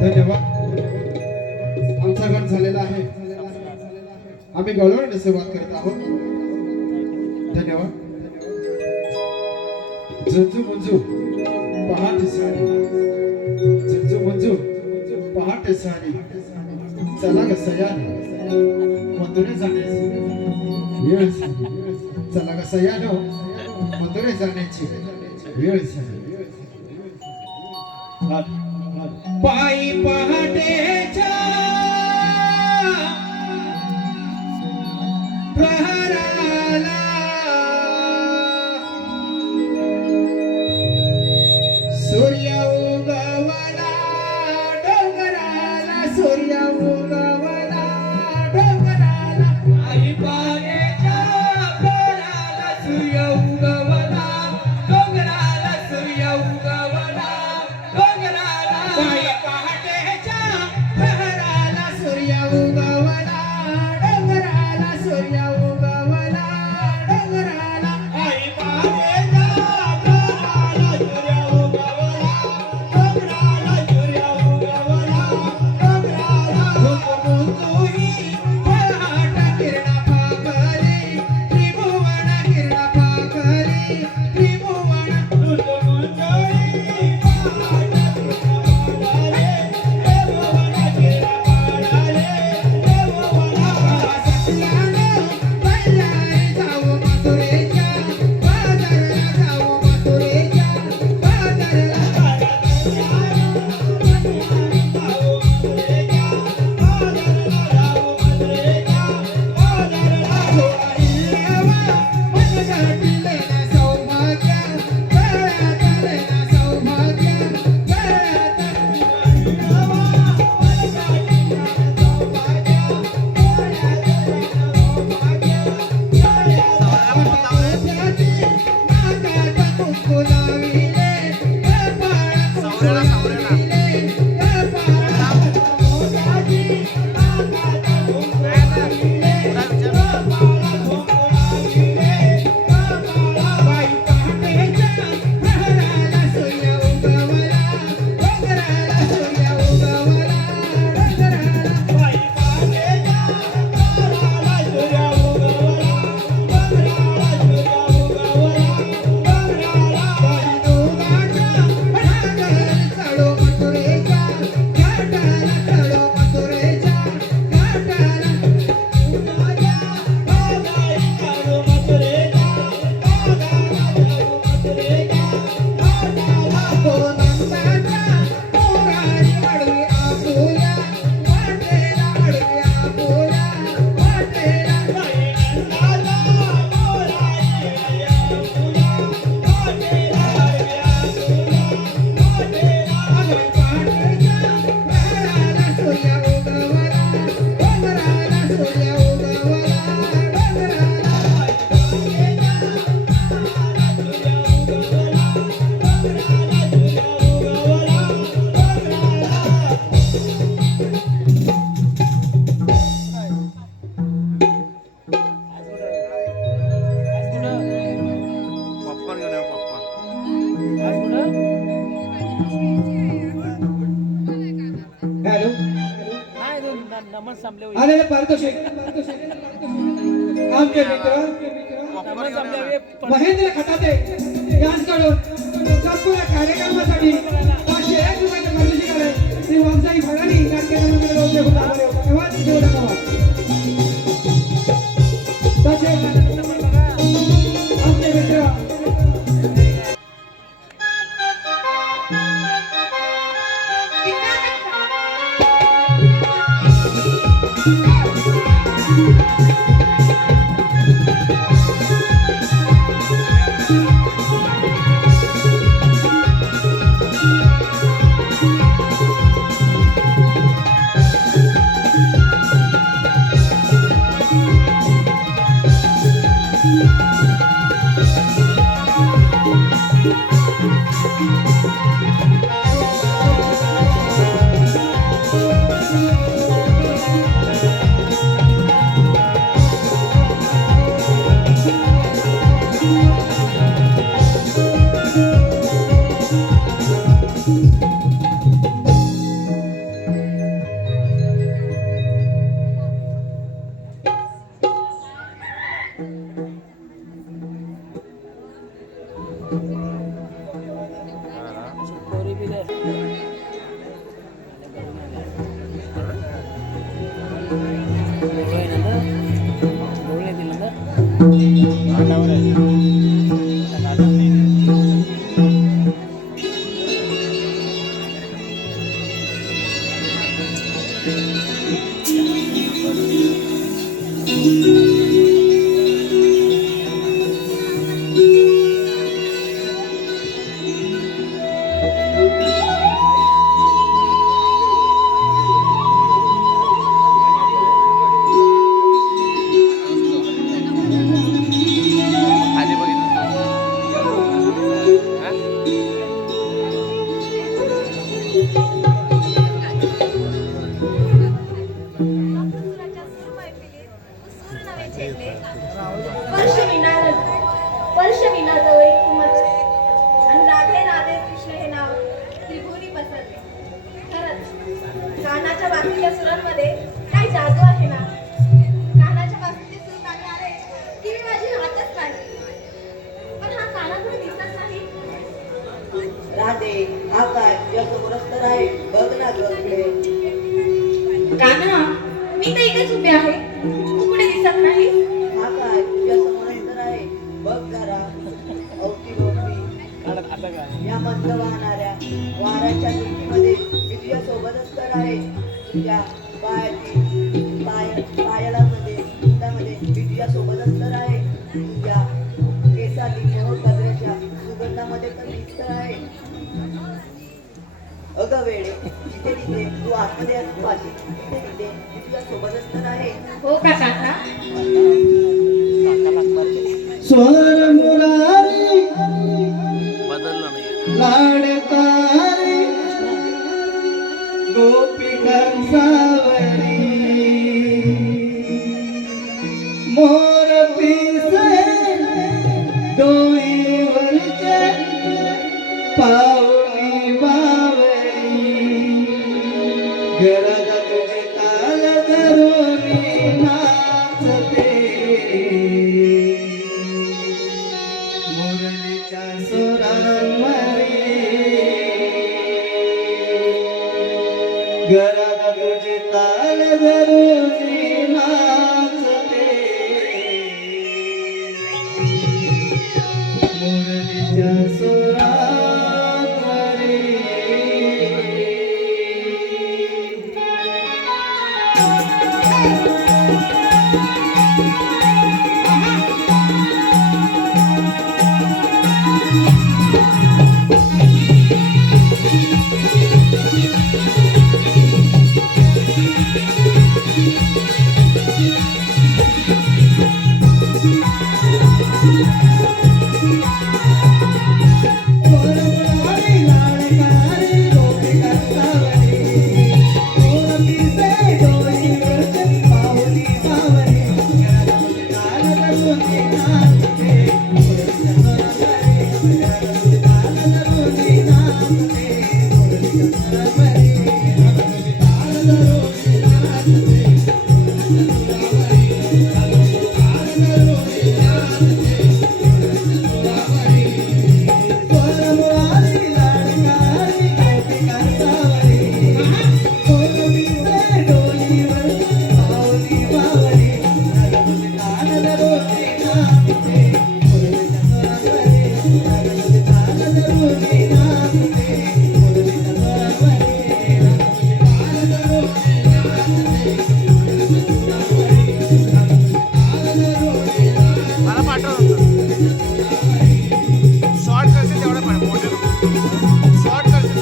धन्यवाद. आमचा गण झालेला आहे. आम्ही गवळणीने सुरुवात करत आहोत. धन्यवाद. झुंजू मंजू पहाटे सारी, झुंजू मंजू पहाटे सारी, चला ग सयानी मथुरे जाण्याची वेळ झाली. चला ग सयानो मथुरे जाण्याची वेळ झाली. पायी पहाटेच्या प्रहराला सूर्य उगवला डोंगराला, सूर्य उगवला डोंगराला. पायी पहाटेच्या प्रहराला सूर्य उगवला डोंगराला, सूर्य उगवला डोंगराला. पायी पहाटेच्या प्रहराला सूर्य उगवला डोंगराला, सूर्य उगवला डोंगराला. पायी पहाटेच्या प्रहराला सूर्य उगवला डोंगराला, सूर्य उगवला डोंगराला. मुंजुही पहाट किरणा पाखली, त्रिभुवन किरणा पाखली, त्रिभुवन. मुंजुही पहाट आलेले पारितोषिक आमचे मित्र महेंद्र खटाते यांच्याकडून संपूर्ण कार्यक्रमासाठी 501 रुपयाचे पारितोषिक आले. श्री वामसाई भराणी नाट्यकर्मचारी तसेच आमचे मित्र कानाच्या बाजूच्या सुरांमध्ये काय जादू आहे ना. कानाच्या बाजूचे सूर नाही आले की मी माझी राहतच नाही. पण हा कानाकडे दिसत नाही. राधे हा काय या समोरच तर आहे, बघ ना गं. काना, मी तर इथेच उभे आहे, तू कुठे दिसत नाही. हा काय या समोरच तर आहे, बघ जरा. अवतीभोवती या मंद वाहणाऱ्या वाऱ्याच्या झुळकीमध्ये मी तुझ्या सोबतच तर आहे. तुझ्या पायाला मध्ये त्यामध्ये मी तुझ्या सोबतच तर आहे. तुझ्या केसातील मोहक गजऱ्याच्या सुगंधामध्ये तर मीच तर आहे. अगं वेडे, जिथे तिथे तू आतमध्ये असतो पाहिजे, तिथे तिथे मी तुझ्या सोबतच तर आहे. हो का काका. स्वर मुरारी लाडकारी गोपिकांसावरी मोर पिसे डोईवरचे पावनी बावरी घरात तुझे ताल धरून नाचते मुरलीच्या सुरांवरी घरात तुझे ताल धरून नाचते मुरलीच्या सुरांवरी. मला पाठव शॉर्ट करते तेवढं पण मोठे शॉर्ट करते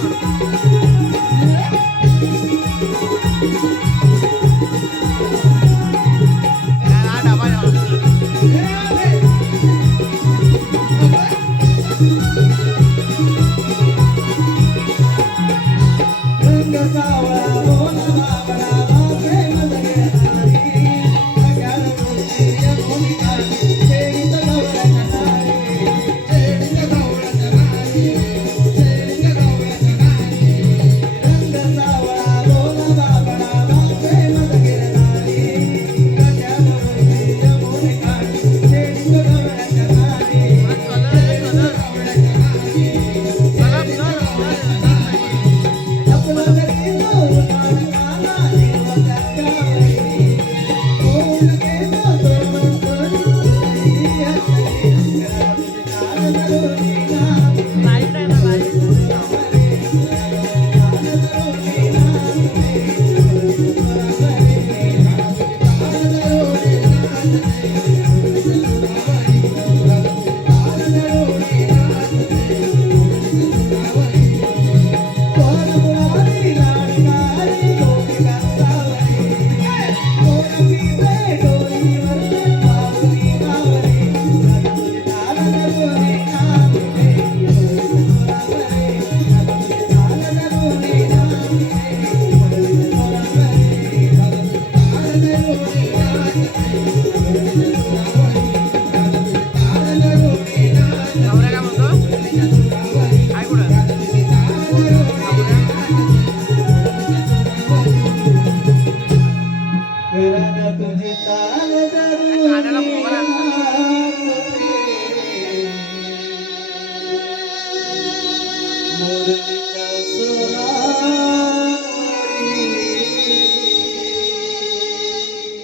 हा डबा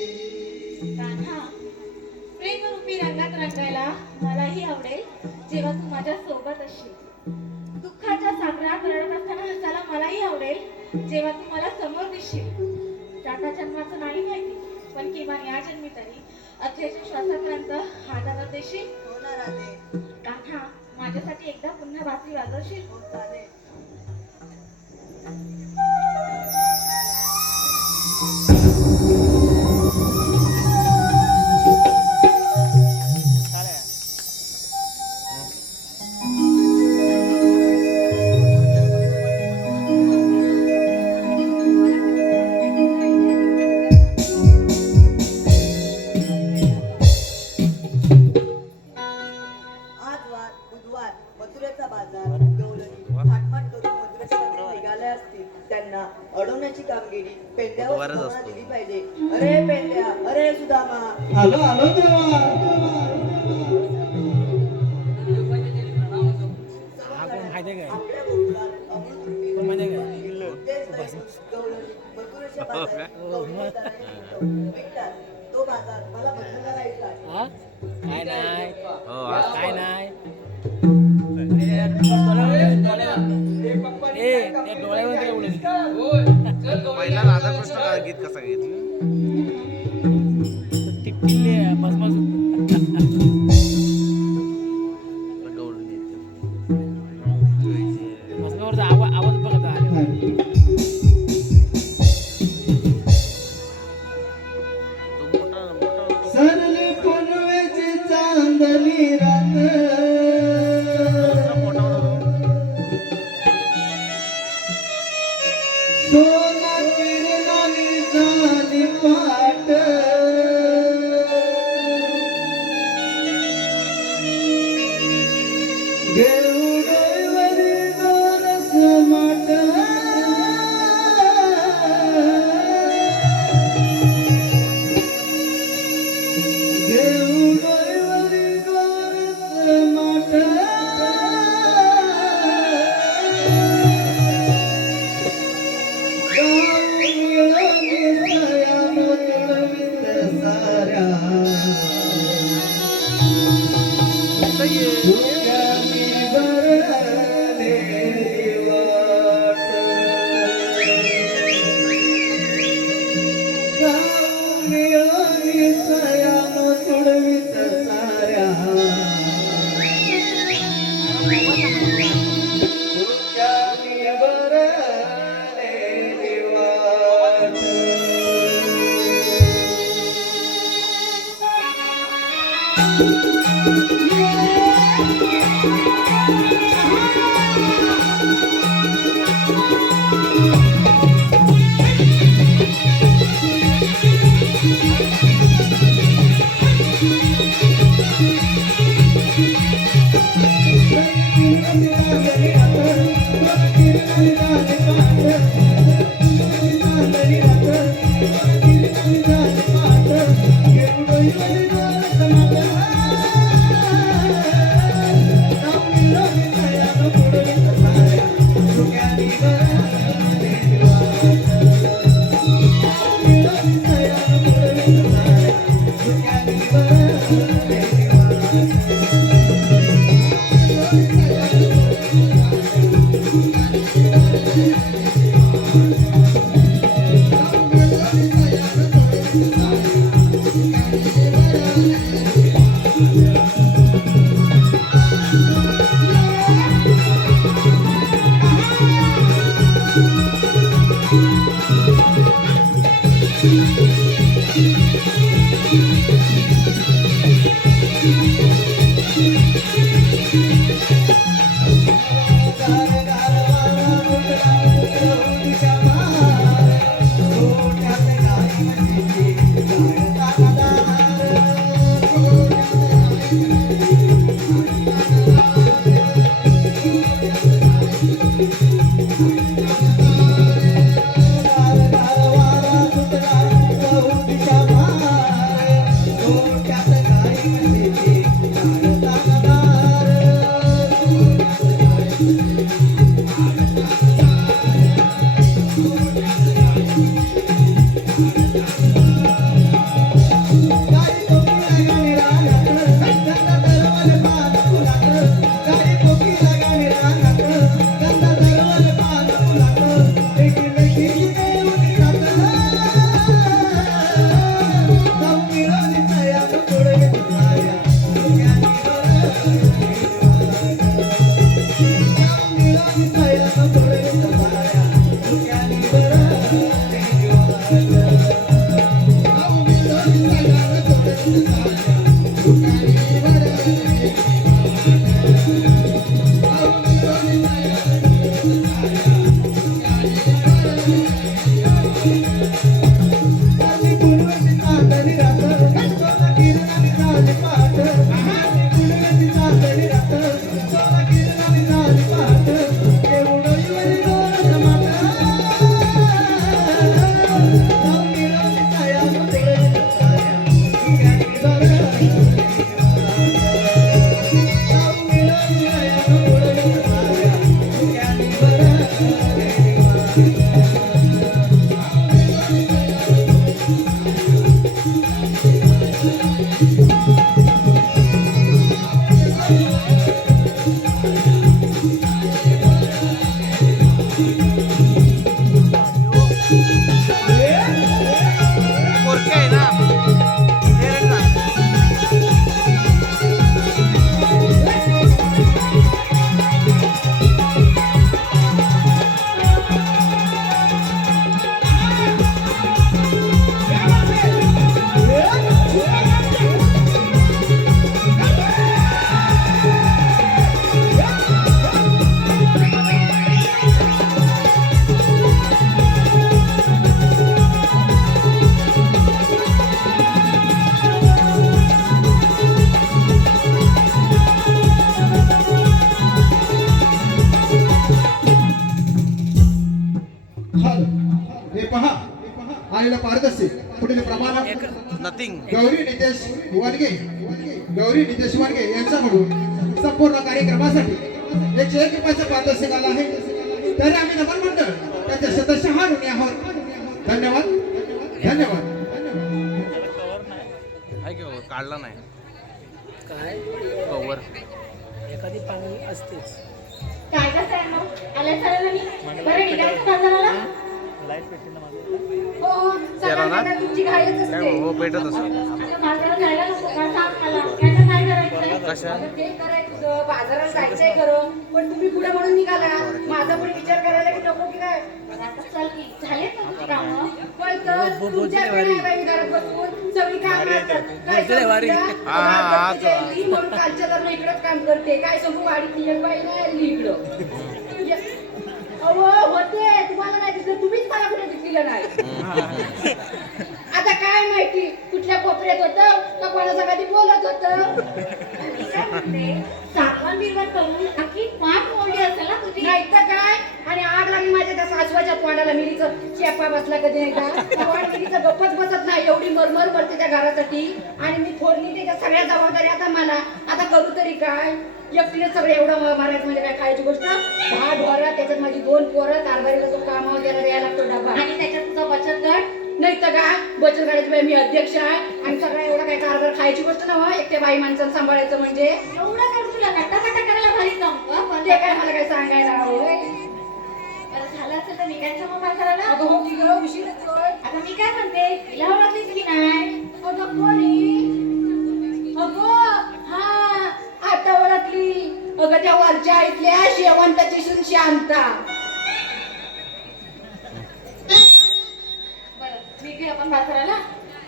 कान्हा, प्रेमरूपी रंगात रंगायला मलाही आवडेल जेव्हा तू माझ्या सोबत असशील. दुःखाच्या सागरात रडत असताना हसायला मलाही आवडेल जेव्हा तू मला समोर दिसशील. जाता जन्माचं नाही माहिती पण किमान या जन्मी तरी अखेरच्या श्वासापर्यंत हातात देशील. होणार आहे. कान्हा, माझ्यासाठी एकदा पुन्हा बासरी वाजवशील. हो चालेल. आज वार बुधवार मथुरेचा बाजार गवळणी थाटमाट करून मथुरेच्या निघाले असतील. त्यांना अडवण्याची कामगिरी पेंड्यावर बुधवारच सुदामाला असतो. दिली पाहिजे. अरे पेंड्या, अरे सुदामा. आलो आलो देवा आपल्या मुलात अमृत रूपी तेच नाही गवळणी मथुरेच्या बाजारात गवळणी दराने विकतात. तो बाजार मला बंद करायचा आहे. काय नाही हो काय नाही ए त्या डोळ्यावर एवढं पहिला राधाकृष्ण गीत कसा घेतलं टिपटिले बसबस बसण्यावरचा आवाज बघत आला सरले पनवेची चांदणी रात सोना किरणानी झाली पाट आलेला पारदर्शी पुढील प्रमाण नथिंग गौरी नितेश वानगे यांच्याकडून संपूर्ण कार्यक्रमासाठी 101 रुपयाचा पारितोषिक आला आहे. तरी आम्ही नमन मंडळ त्याच्या सदस्य हा ऋणी आहोत. धन्यवाद धन्यवाद. आहे की काढला नाही काय कवर एखादी पांगली असतेच. काय कसं आहे मग आल्या सरांनी बरं निघायचं बाजाराला. लाईट पेटते ना माझं. हो सगळ्यांना तुमची घाईच असते. काय हो भेटत असं आता बाजारात जायला नको का सांग मला त्याचं काय करायचंय. कशा ते करायचं बाजारात जायचंय खरं पण तुम्ही पुढे म्हणून निघाला माझा पण विचार करायला की नको की काय आता चल की झाले का तुझी कामं होय तर तुमच्याकडे नाही बाई घरात बसून सगळी कामं असतात. काय बोलते वारी. सांगू हा, हा, तुला? तुझी म्हणून कालच्या लग्न इकडेच काम करते. काय सांगू वाडीत एक बाई नाही आली इकडं. अहो होते तुम्हाला नाही दिसलं, तुम्हीच मला कुठे दिसलेलं नाही. आता काय माहिती कुठल्या कोपऱ्यात होतं का कोणाचा कधी बोलत होतं. मी काय म्हणते साखर बिरवण करून अख्खी पाठ मोडली असेल ना तुझी नाही तर काय. आणि आग लागली माझ्या त्या सासवाच्या तोंडाला. मिरीचं शेपा बसला कधी एकदा पण मिरीचं गप्पच बसत नाही. एवढी मरमर करते त्या घरासाठी. आणि मी थोरली त्याच्या सगळ्या जबाबदारी आता मला. आता करू तरी काय. एकटीने सगळं एवढं मारायचं म्हणजे काय खायची गोष्ट. 10 ढोरा त्याच्यात माझी 2 पोरं. कारभारीला तो कामावर गेला यायला लागतो डबा. आणि त्याच्यात तुझा बचत गट नाही तर काय बचत गटाची बाई मी अध्यक्ष आहे. आणि सगळं एवढं काय कारभार खायची गोष्ट ना एकट्या बाई माणसाला सांभाळायचं म्हणजे. एवढं कर तुला कट्टा करायला भारी जमतं पण ते काय मला काय सांगायला हवंय. बरं झालं असेल तर निघायचं मग बाजाराला अगं हो की गं उशीर होतोय. आता मी काय म्हणते तिला ओळखलीस की नाही अगं कोणी. अगं हा आता ओळखली. अगं त्या वरच्या इथल्या शेवंताची सून शांता. बरं निघूया आपण बाजाराला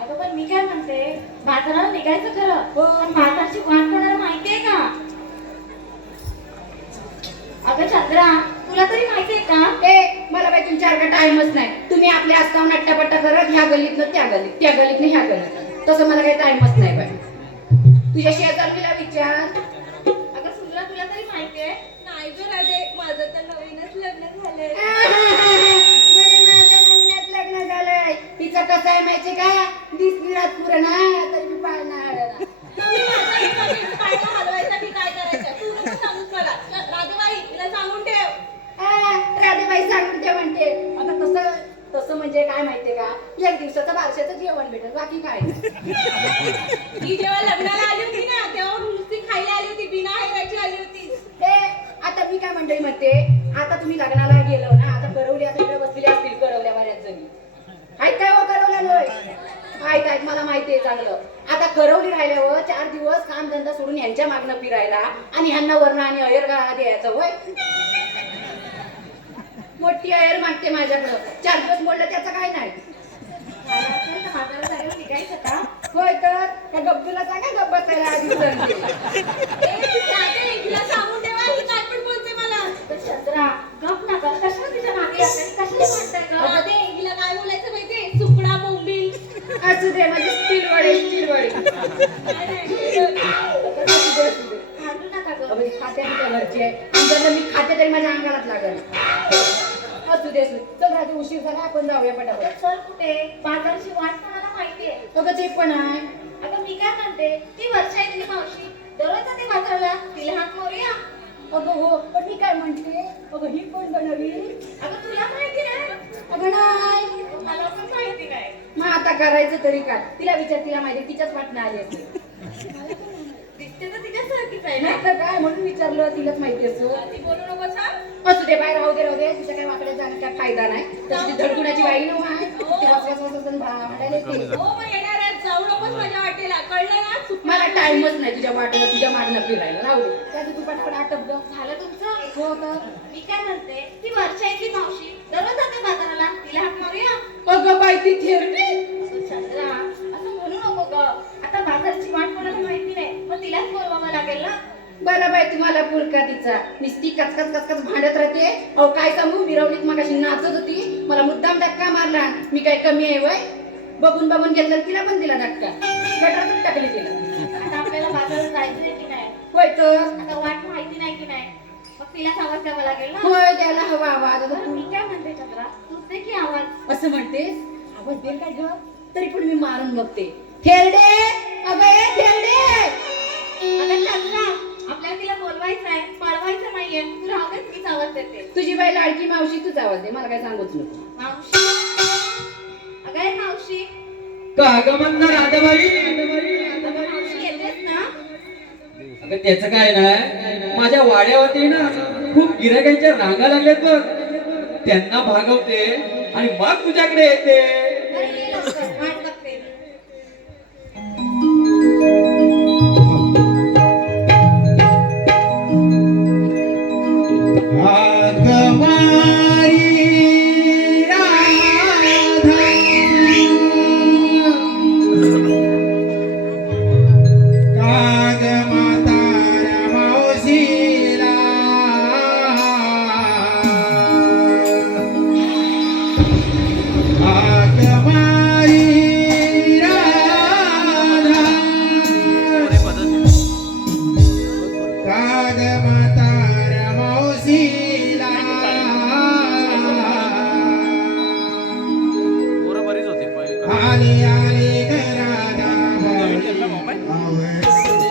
अगं पण मी काय म्हणते बाजाराला निघायचं खरं पण बाजारची वाट कोणाला माहितीये का अगं चंद्रा तुला तरी माहितीये का ए मला बाई तुमच्यासारखा टाइमच नाही. तुम्ही आपल्या असताना नट्टापट्टा करत ह्या गल्लीतनं त्या गल्लीत त्या गल्लीतनं ह्या गल्लीत. तसं मला काही टाइमच नाही बाई. तुझ्या शेजारला विचार. अगं सुंदरा तुला तरी माहितीये नाही गं राधे, माझं तर नवीनच लग्न झालंय. म्हणे माझं नवऱ्यात लग्न झालंय. तिचं कसं आहे माहिती का दिसली रात पुरण तरी मी पाळणार. तुम्ही माझ्या इथं पायला हलवायसाठी काय करायचं तू नको सांगूच मला. राधेबाई तिला सांगून ठेव. राधेबाई सांगून ते म्हणते. आता तसं तसं म्हणजे काय माहितीये का 1 दिवसाचं बारशाचं जेवण भेटत बाकी काय नाही. ती जेव्हा लग्नाला आली होती ना तेव्हा नुसती खायला आली होती, बिना हायराची आली होती. आता मी काय म्हणते आता तुम्ही लग्नाला गेलो ना आता करवली आता इकडे बसलेली असतील करवल्या बऱ्याच जणी. आहेत काय हो करवल्या लोय. आहेत मला माहिती आहे चांगलं. आता करवली राहिल्यावर 4 दिवस काम धंदा सोडून यांच्या मागणं फिरायला आणि ह्यांना वर्ण आणि अहेर द्यायचं होय. मोठी अहेर मागते माझ्याकडं. 4 दिवस बोललं त्याचं काय नाही. बाजारात जायला निघायचं का होय तर त्या गब्बूला सांगा गप्प बसायला आधी सांगते. राधे तिला सांगून ठेवा ही काय पण बोलते मला. तर चंद्रा गप नका कशाला तिच्या मागे लागते कशाला म्हणताय ग राधे हिला काय बोलायचं माहितीये सुकडा बोंबील. असू दे म्हणजे स्टीलवडे. काय नाही. भांडू नका ग खात्या तुझ्या घरची आहे. आणि जर मी खाते तरी माझ्या अंगालाच लागल. असू दे चल राहते उशीर झाला आपण जाऊया पटापट. चल कुठे बाजारची वाट मला माहितीये अगं ते पण आहे. अगं मी काय म्हणते ती वर्षा आहे तुझी मावशी दररोज जाते बाजाराला तिला हात मारूया अगं हो पण मी काय म्हणते अगं ही कोण बनवली. अगं तुला माहिती नाही अगं नाही मला पण माहिती नाही मग आता करायचं तरी काय. तिला विचार तिला माहिती तिच्याच वाटणं आली असते. दिसते तर तिच्यासारखीच आहे ना नाही तर काय म्हणून विचारलं तिलाच माहिती असं. ती बोलू नको सांग. असू दे बाहेर राहू दे तिच्या काही वाकड्यात जाण्यात काय फायदा नाही. तशी ती धडकुणाची बाई नव्ह आहे. ती वाचवाच भांडायला येते. हो मग येणार आहे जाऊ नकोस माझ्या वाटेला कळलं ना. मला टाइमच नाही तुझ्या वाटेला तुझ्या मागणं फिरायला. राहू दे त्याचं तू पटापट आटप ग. झालं तुमचं हो तर मी काय म्हणते ती वर्षा आहे ती मावशी दररोज जाते बाजाराला तिला हात मारूया अगं बाई ती थेरडी. चंद्रा असं म्हणू नको ग आता बाजारची वाट कोणाला माहिती नाही मग तिलाच बोलवावं लागेल ना बरं बाई तुम्हाला पुलका तिचा निस्ती कचकच भांडत राहते. अहो काय सांगू मिरवणीत मगाशी नाचत होती मला मुद्दाम धक्का मारला. मी काय कमी आहे वय. बघून घेतलं तिला पण दिला धक्का. गटारातच टाकली तिला. आता आपल्याला बाजारात जायचंय की नाही होय तर आता वाट माहिती नाही की नाही मग तिलाच आवाज द्यावा लागेल ना होय द्यायला हवा आवाज. आता बरं, तू मी काय म्हणते चंद्रा तू दे की आवाज असं म्हणतेस आवाज देईल काय ग. तरी पण मी मारून बघते. थेरडे अगं ए थेरडे. अगं चंद्रा आपल्याला तिला बोलवायचं आहे पळवायचं नाहीये तू राहू दे तीच आवाज देते तुझी बाई लाडकी मावशी तूच आवाज दे मला काय सांगूच नको. मावशी अगं ए मावशी का ग म्हणणार राधाबाई. मावशी येतेस ना अगं त्याचं काय नाही माझ्या वाड्यावरती ना खूप गिरायकांच्या रांगा लागल्यात बघ. त्यांना भागवते आणि मग तुझ्याकडे येते. अरे ये लवकर वाट बघते आगमारी आले आले ग राधाबाई त्यांना मोबाईल आले आले ग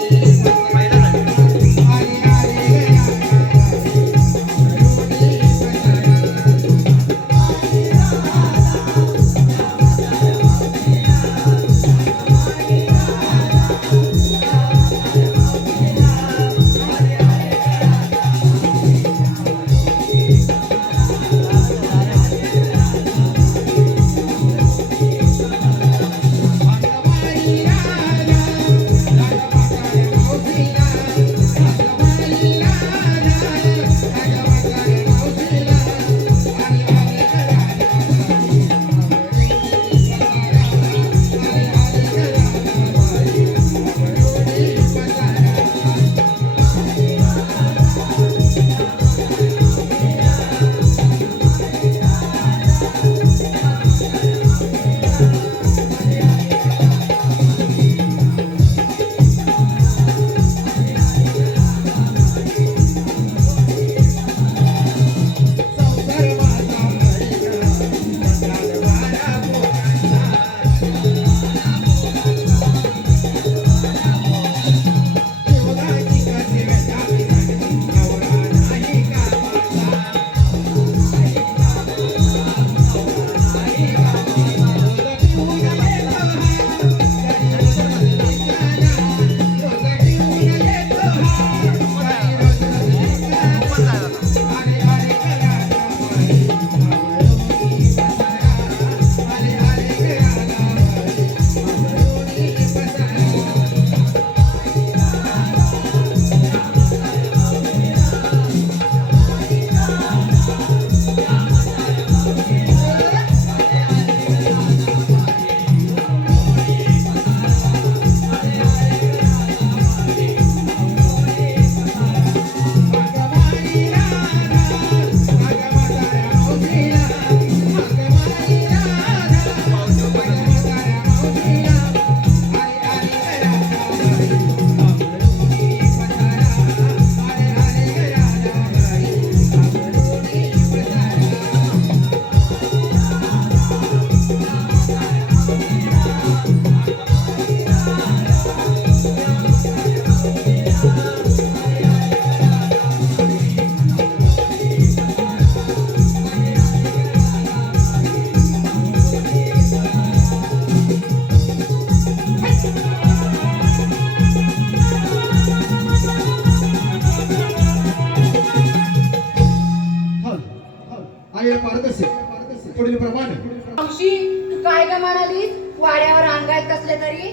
आणि पारदर्शक पुढील प्रमाणे मावशी तू काय ग म्हणाली वाड्यावर अंगात कसले तरी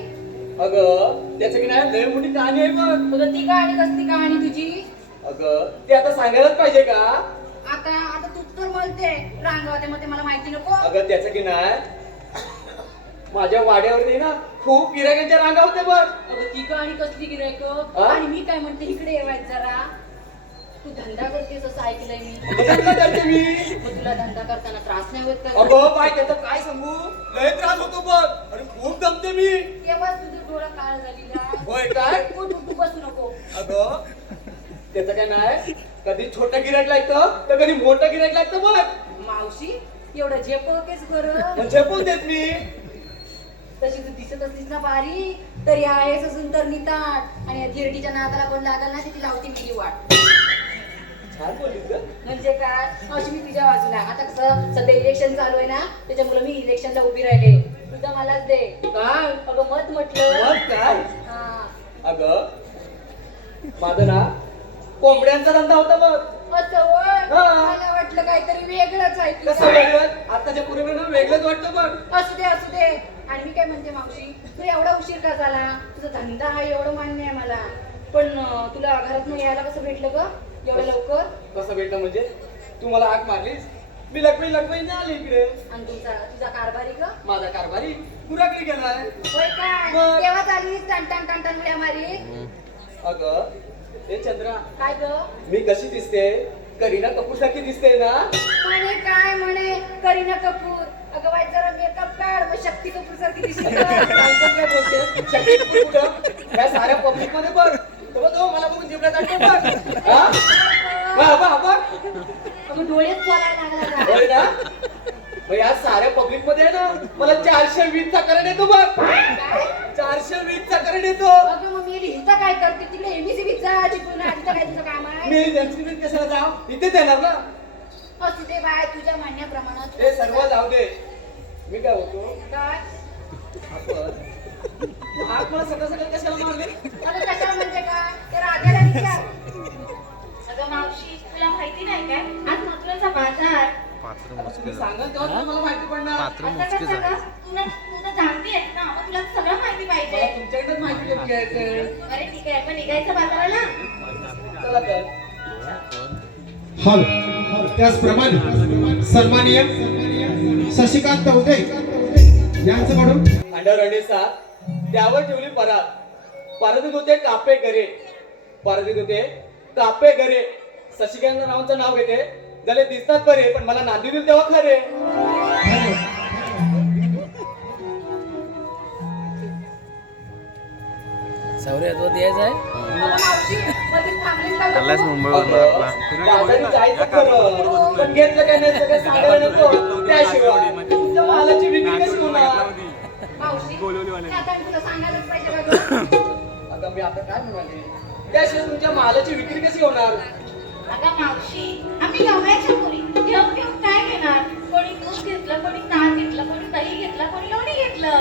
अगं त्याचं की नाही लय मोठी कहाणी आहे मग. तुला ती कहाणी कसली कहाणी तुझी अगं ते आता सांगायलाच पाहिजे का? आता आता तू तर बोलते रांगावते मग ते मला माहिती नको अगं त्याचं की नाही माझ्या वाड्यावरती ना खूप गिरायकांच्या रांगा होत्या बघ. अगं ती कहाणी कसली गिरायक हा? आणि मी काय म्हणते इकडे येवायच जरा तू धंदा करतेस असं ऐकलंय मी धंदा करते मी. मग तुला धंदा करताना त्रास नाही होत का अगं बाय त्याचं काय सांगू लय त्रास होतो बघ आणि खूप दमते मी. केव्हा तुझं डोळा काळ झालेला होय काय? तू तू बसू नको अगं त्याचं काय नाही कधी छोटं गिरायक लागतं तर कधी मोठं गिरायक लागतं बघ. मावशी एवढं झेपवतेस बरं म्हणजे पण देत मी. तशी तू दिसत असलीस ना बारी तरी आहेस अजून तर निताट आणि या धिरडीच्या नादाला कोण लागल ना तिची लावती मिली वाट छान बोललीस गं. म्हणजे काय मावशी मी तुझ्या बाजूला आता कसं सध्या इलेक्शन चालू आहे ना त्याच्यामुळे मी इलेक्शनला उभी राहिले तुझं मलाच दे काय अगं मत म्हटलं मग काय हा. अगं माझं ना कोंबड्यांचा धंदा होता बघ. असं होय? हा. मला वाटलं काहीतरी वेगळंच आहे कसं तुझं. वेगळं आताच्या पूर्वीला वेगळंच वाटतं बघ. असू दे आणि मी काय म्हणते मावशी तू एवढा उशीर का झाला तुझा धंदा हा एवढं मान्य आहे मला पण तुला घरात यायला कसं भेटलं ग एवढं लवकर कसं भेटलं म्हणजे तू मला हाक मारलीस मी लकमी आले इकडे. आणि तुझा कारभारी ग माझा कारभारी पुराकडे गेलाय. होय काय मग? तेव्हा चालली टन उड्या मारी अगं हे चंद्रा काय ग मी कशी दिसते करीना कपूर सारखी दिसते ना. म्हणे काय म्हणे करीना कपूर अगं बाई जरा मेकअप काढ मग शक्ती कपूर सारखी दिसते काय बोलते शक्ती कपूर कुठं या साऱ्या पब्लिक मध्ये बघ तो मला बघून जिबला जातो बघ. हा? बघ. अगं डोळेच चालायला लागला होय ना मग या साऱ्या पब्लिक मध्ये आहे ना मला 420 चा करंट येतो बघ. 420 चा करंट येतो. अगं मग मी इथं काय करते तिकडे एमबीसी जा तिकडून तिथं काय तुझं काम आहे मी जंक्शन कशाला जाऊ, इथेच येणार ना. असू दे बाय तुझ्या म्हणण्याप्रमाणे ते सर्व जाऊ दे. मी काय होतो काय आग मला सकाळ सकाळ कशाला मारले. अगं कशाला म्हणजे काय ते राजाला विचार अगं मावशी तुला माहिती नाही काय आज मथुरेचा बाजार. तुम्ही सांगाल तेव्हा मला माहिती पडणार. असं कसं गं? तू तर जाणतीयेस ना मग तुला सगळं माहिती मला पाहिजे. तुमच्याकडेच माहिती घेऊन घ्यायचं. अरे ठीक आहे आपण निघायचं बाजाराला. चला तर. हॉल त्याचप्रमाणे सन्माननीय शशिकांत उदय यांच्याकडून अंडर साथ त्यावर ठेवली परात. परत होते कापे गरे, परत होते कापे गरे. शशिकांत नावाचं नाव घेते झाले दिसतात बरे पण मला नांदी दिल तेव्हा खरे. सौर्य तो द्यायचा आहे. मला मावशी मध्येच थांबलीस का चाललायस गं? मुंबईवरून बाजारी जायचं खरं पण घेतलं काय नाही सगळं सांगायला नको. त्याशिवाय तुमच्या मालाची विक्री कशी होणार. मावशी हे आता मी तुला सांगायलाच पाहिजे का गं? आता मी आता काय म्हणाले त्याशिवाय तुमच्या मालाची विक्री कशी होणार. अगं मावशी आम्ही गव्हाच्या मुली घेऊन घेऊन काय घेणार. कोणी दूध घेतलं, कोणी ताक घेतलं, कोणी दही घेतलं, कोणी लोणी घेतलं.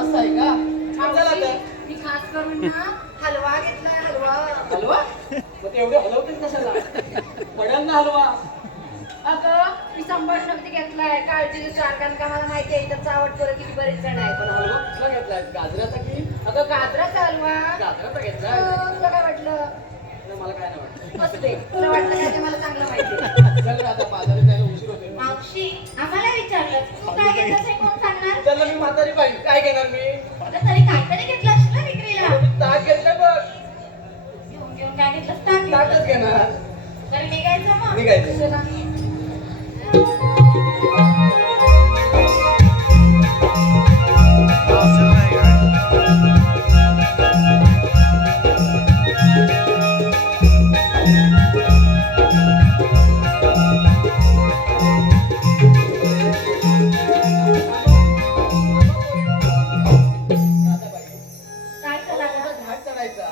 असं आहे का. चला मावशी, तर. मी खास करून ना हलवा घेतलाय हलवा हलवा मग ते एवढे हलवतेच कशाला. पडेल ना हलवा. अगं मी संभाषण घेतलाय काळजी विचार कारण का मला माहिती आहे इथं चावट करू किती बरेच जण आहे पण हलवा कुठला घेतलाय गाजराचा की अगं गाजराचा हलवा गाजराचा घेतलाय. तुला काय वाटलं मला काय नाही वाटत. असू दे तुला वाटलं काय ते मला चांगलं माहिती आहे. चल रे आता बाजारात जायला उशीर होते. मावशी आम्हाला विचारलं तू काय घेतलंस हे कोण सांगणार. चल मी म्हातारी बाई काय घेणार मी. अगं तरी काहीतरी घेतलं असेल ना विक्रीला. मी ताक घेतलं बघ. घेऊन घेऊन काय घेतलंस ताक ताकच घेतलं. घेणार. तरी निघायचं मग. निघायचं. चला. काय चला मला घाट चढायचा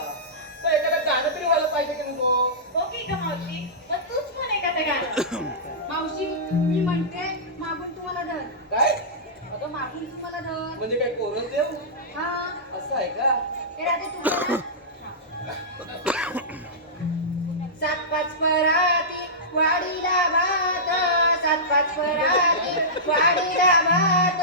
तर एखादं गाणं तरी व्हायला पाहिजे की नको. हो की गं मावशी मग तूच म्हण एखादं गाणं. मावशी मी म्हणते मागून तुम्हाला धर काय अगं मागून तुम्हाला धर म्हणजे काय कोरस देव हा असं आहे का. हे राधे तुम्हाला सात पाच पराती वाडीला भात सात पाच पराती वाडीला भात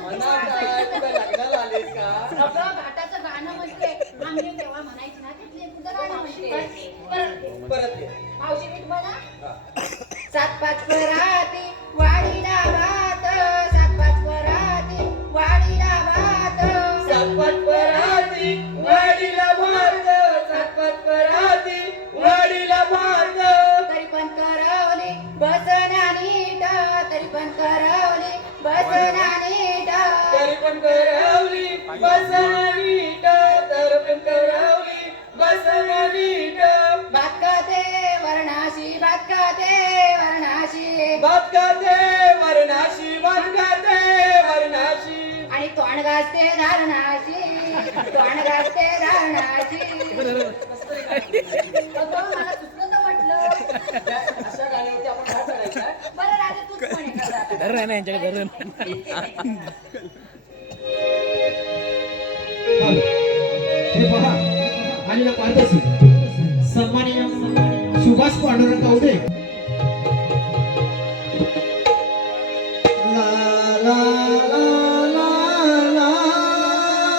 म्हणा काय तू काय लग्नाला आलीस का. अगं घाटाचं गाणं म्हणते आम्ही तेव्हा म्हणायची ना तिथले तुझं गाणं म्हणते परत घे. मावशी मी तुम्हाला सात पाच पराती वाडीला भात सात पाच पराती वाडीला भात सातपात पराती वाडीला भात सातपात पराती वाडीला भात. तरी पण करवली बसना नीट तरी पण करवली बसना नीट तरी पण करवली बसना नीट तर पण करवली बसना नीट. भात खाते वर्णाशी भात खाते वर्णाशी भात खाते वर्णाशी भात खाते वर्णाशी. आणि तोंड घासते धारणाशी तोंड घासते धारणाशी अगं मला सुचलं तर म्हटलं अशा गाण्यावरती आपण काय करायचं. बरं राधे तूच म्हणे का आता? धर आहे ना यांच्याकडे धर. हॉल हे पहा आणि ना पाहतोस सन्माननीय सुभाष पांडुरंग उदय ला ला ला ला ला ला ला ला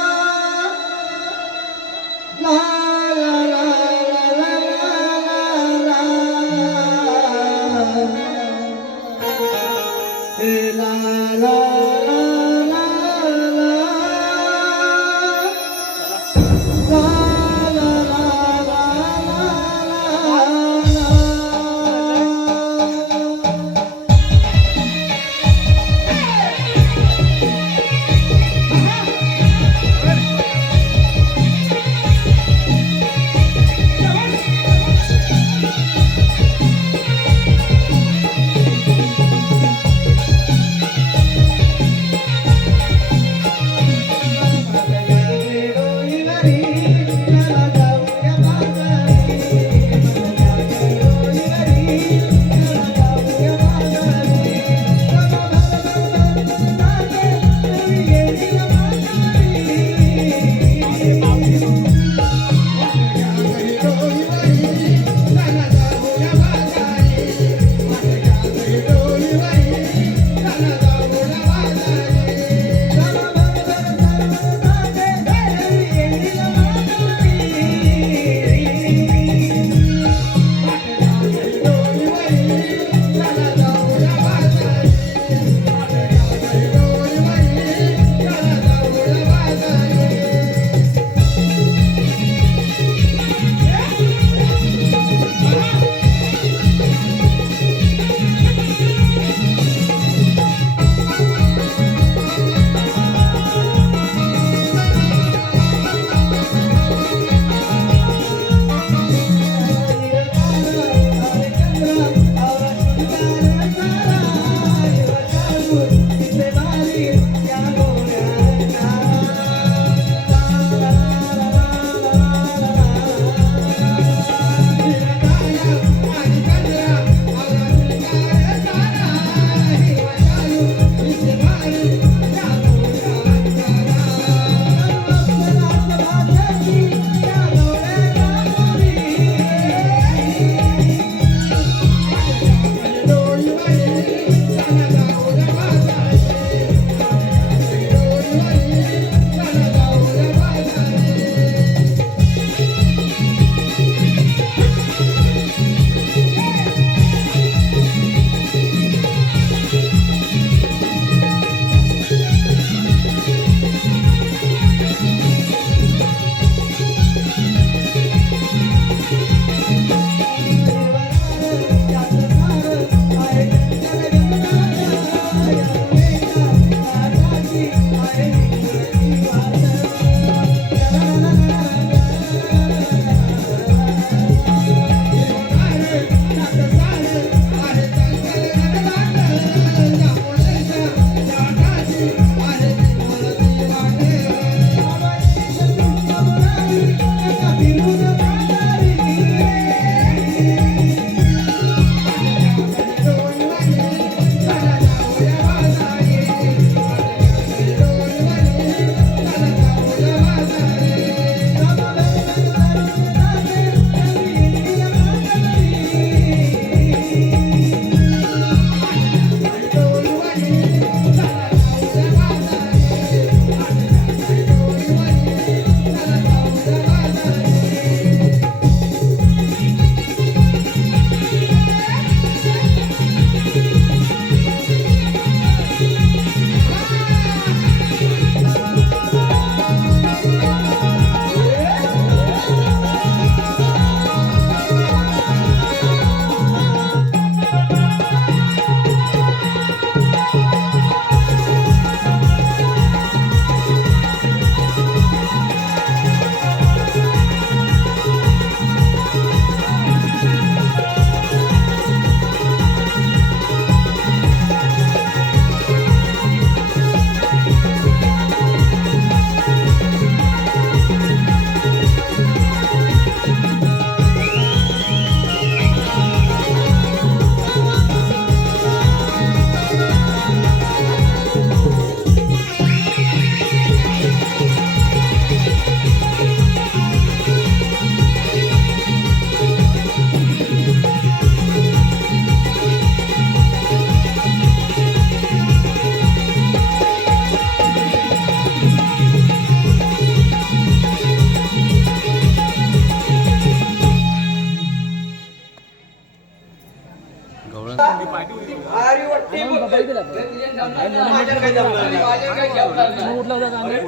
माझ्या काही जेवणार नाही. उठला होता का आम्ही?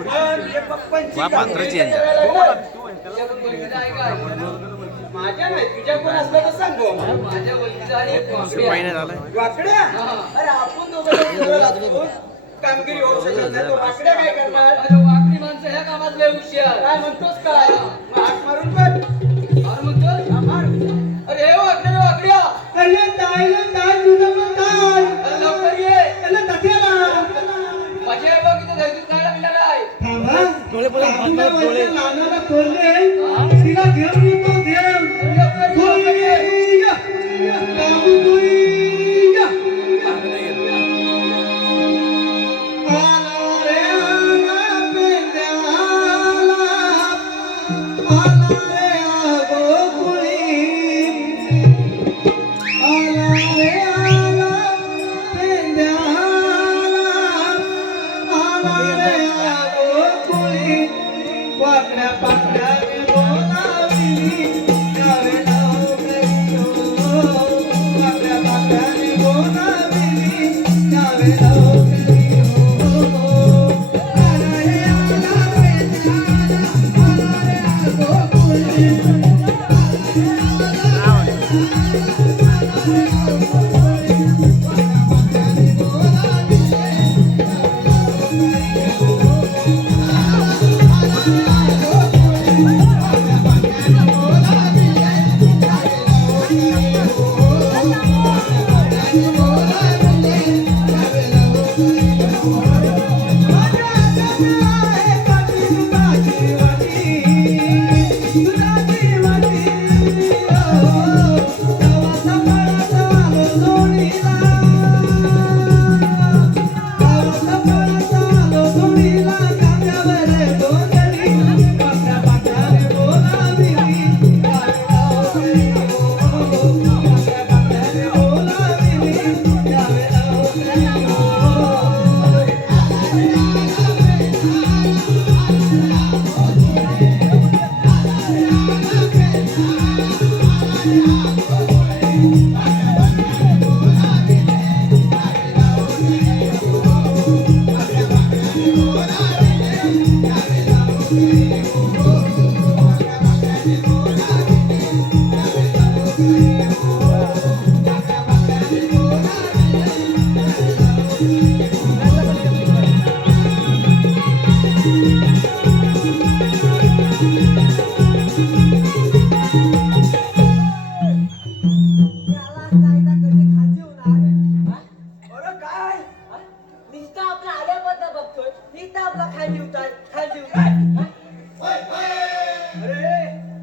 माझ्या नाही तुझ्या कोण असलं तर सांग भाऊ. माझ्या ओळखीचा आहे एक वाकड्या. अरे आपण दोघं जण लागतो. कामगिरी होऊ शकत नाही तो वाकड्या काय करणार? अरे वाकडी माणसं ह्या कामात लय हुशार. काय म्हणतोस काय? हात मारून बघ. मार म्हणतोस? मार. अरे हे वाकड्या वाकड्या. अरे ताई तुझं पण काय? अरे लवकर ये. अरे तथ्याला माझ्या बघ इथं धैर्य काढा मिळाला आहे. थांबा डोळे पुढे काकूला डोळे. वरच्या नानाला तोडले तिला घेऊन येतो देव लवकर ये. होय. काकू होय. आला रे आला पेंड्याला, आला रे गोकुळी, आला रे आला पेंड्याला, आला रे गोकुळी, वाकड्या पाकड्याने बोलाविली, गावे नाव करी हो, वाकड्या पाकड्याने बोलाविली, गावे नाव करी हो. आला रे आला पेंड्याला, आला रे गोकुळी, नुसता आपला आल्याबद्दल बघतोय नुसता आपला खाली उतार खाली उतार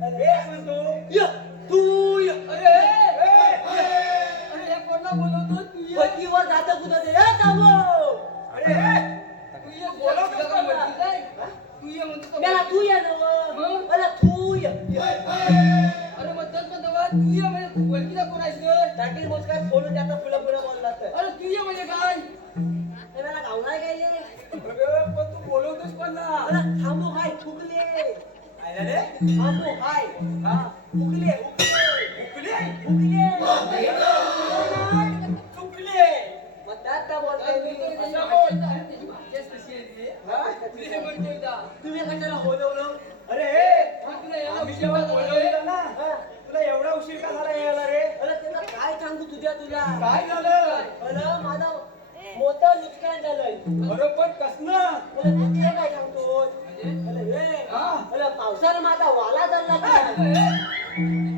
अरे म्हणतो य तू य अरे अरे हे कोणला बोलवतो तू य पतीवर जात कुठं ते थांबो अरे तू ये बोलवतो का म्हणतोय तू ये म्हणतो मला तू ये नव मला तू ये अरे म्हणतात पण दवा तू ये म्हणजे ओळखीचा कोण आहेस ग टाकील मोज काय फोन जाता फुला फुला बोललात अरे तू ये म्हणजे काय मला गावणार काय रे पण तू बोलवतोस पण ना मला थांबू हाय फुकले काय रे थांबू हाय हा फुकले फुकले फुकले फुकले मग त्यात का बोलताय तुम्ही कशाला बोलवलं अरे तुला एवढा उशीर का झाला यायला रे अरे त्याला काय सांगू तुझ्या काय झालं अरे माझा मोठं नुकसान झालंय बरोबर कसलं तुझे काय सांगतो अरे पावसानं माझा वाला धरला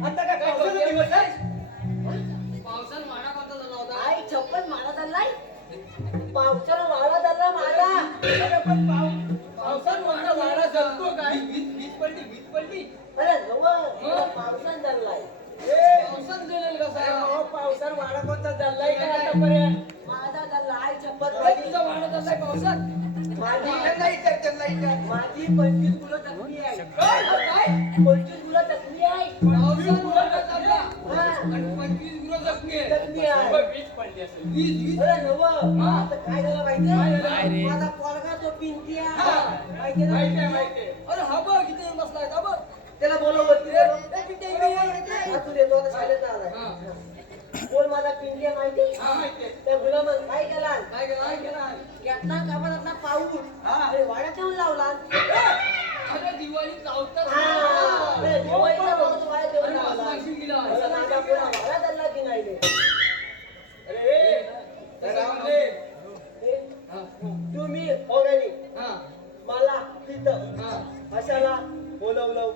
आता काय पावसाचा दिवस आहे पावसानं माडा कोणता झाला होता आई छप्पन माडा धरलाय पावसानं वाला धरला माझा अरे पण पावसानं माझा वाला धरतो काय वीज पडली अरे नव पावसानं धरलाय पावसानं दिलेलं कसं पावसानं वाडा कोणता धरलाय का आतापर्यंत माझा धरलाय छप्पन तुझा वाडा धरलाय पावसात माझी 25 गुरं जखमी आहे काय 25 गुरं जखमी आहे पावसानं वाडा धरला आणि 25 गुरं जखमी आहे 20 पडली असेल 20 अरे नव आता काय झालं माहिती माझा पोरगा तो पिंकिया माहिती अरे हा बघ इथे बसलाय का बघ त्याला बोलव तू देतो आता शाळेत आलाय बोल माझा पिंड्या माहिती त्या गुलामन काय केला घेतला कामातला पाऊस अरे वाड्यात येऊन लावला दिवाळीचा पाऊस वाड्यात येऊन लावला असं माझा पुरा वाडा चालला की नाही रे? तुम्ही ओरडली मला तिथं अशाला बोलवलं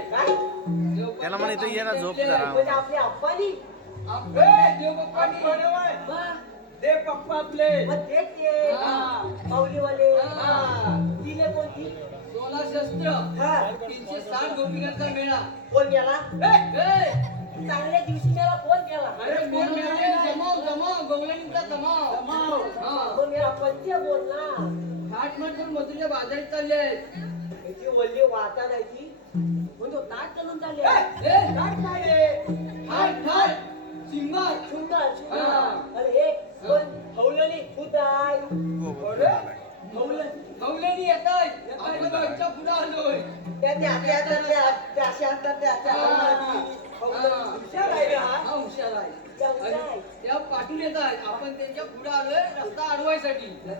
त्याला म्हणे इथं ये ना झोप जरा म्हणजे आपल्या अप्पानी दे पप्पा आपले मग तेच ते माऊलीवाले दिले कोणती 16 शस्त्र हा 360 गोपिकांचा मेळा कोण गेला चांगल्या दिवशी मेला कोण गेला अरे कोण जमाव गवळणींचा जमाव मग मेला पंच बोल ना हाटमाट करून मजुरीच्या बाजारात चालले आहेत याची वल्ली वाटा नाही ती म्हणजे ताट चालून चालले ताट काय हाट सिंगार सुंदर सुंदर अरे हे कोण हवलनी खुदाय गवळणी येत आहेत आपण गावच्या पुढे आलोय त्या अशा असतात हुशार आहे रे हा. हा हुशार आहे त्या हुशार आहे. आणि त्या पाठून येत आहेत आपण त्यांच्या पुढे आलोय रस्ता अडवायसाठी हा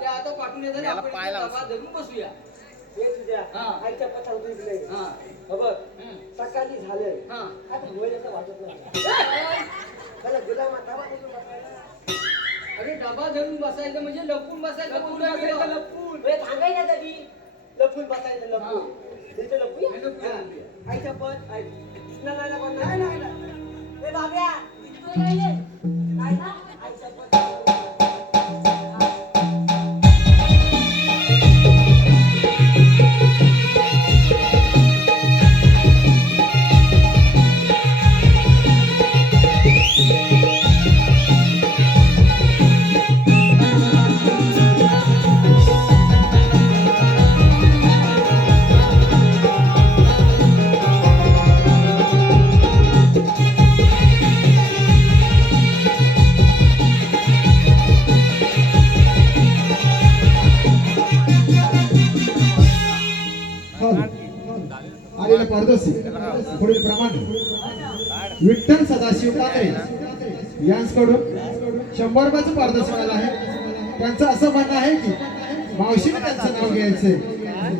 त्या आता पाठून येतात आपण इथे डबा धरून बसूया हे तुझ्या हा. आईच्या पठावर दिले हा बघ सकाळी झालंय हा आता होईल असं वाटत नाही मला गुलाम आता अरे डबा धरून बसायचं म्हणजे लपून बसायचं लपून सांगाय ना कधी लपून बसायचं लपून तिथे लपूया आईच्या पण नाही बाब्या काय ना आईच्या पण आलेले पारदर्शी पुढील प्रमाणे विठ्ठल सदाशिव कात्रे यांच्याकडून 100 रुपयाचं पारदर्शक आलं आहे. त्यांचं असं म्हणणं आहे की मावशीने त्यांचं नाव घ्यायचंय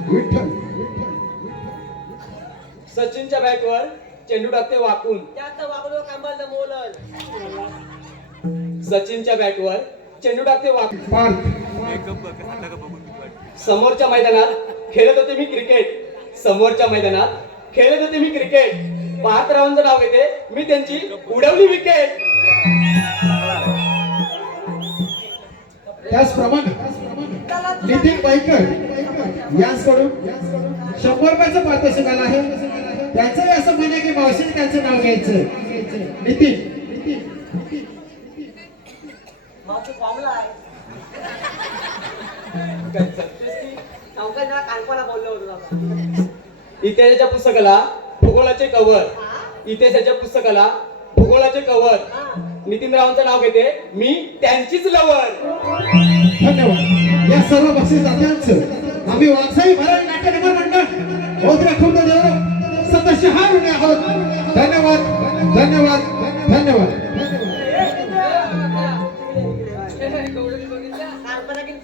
विठ्ठल. सचिनच्या बॅटवर चेंडू टाकते वाकून त्यात वागलो कांबाल मोलन सचिनच्या बॅटवर चेंडू टाकते वाकून पार्थ समोरच्या मैदानात खेळत होते मी क्रिकेट समोरच्या मैदानात खेळत होते मी क्रिकेट 5 राऊंडचं नाव घेते मी त्यांची उडवली विकेट त्याचप्रमाणे नितीन बाईकर यांच्याकडून 100 रुपयाचं पारितोषिक आलं आहे. त्यांचंही असं म्हणणं आहे की मावशीने त्यांचं नाव घ्यायचं नितीन. मावशी फॉर्मला आहे चौकात कालपाला बोललो होतो इतिहासाच्या पुस्तकाला भूगोलाचे कव्हर इतिहासाच्या पुस्तकाला भूगोलाचे कव्हर नितीनरावांचं नाव घेते मी त्यांचीच लवर. धन्यवाद. या सर्व बक्षिसार्थ्यांचं आम्ही वागसाई मराठी नाट्य नगर मंडळ ओझरे खुर्द देवरो सदस्य हा ऋणी आहोत. धन्यवाद धन्यवाद धन्यवाद.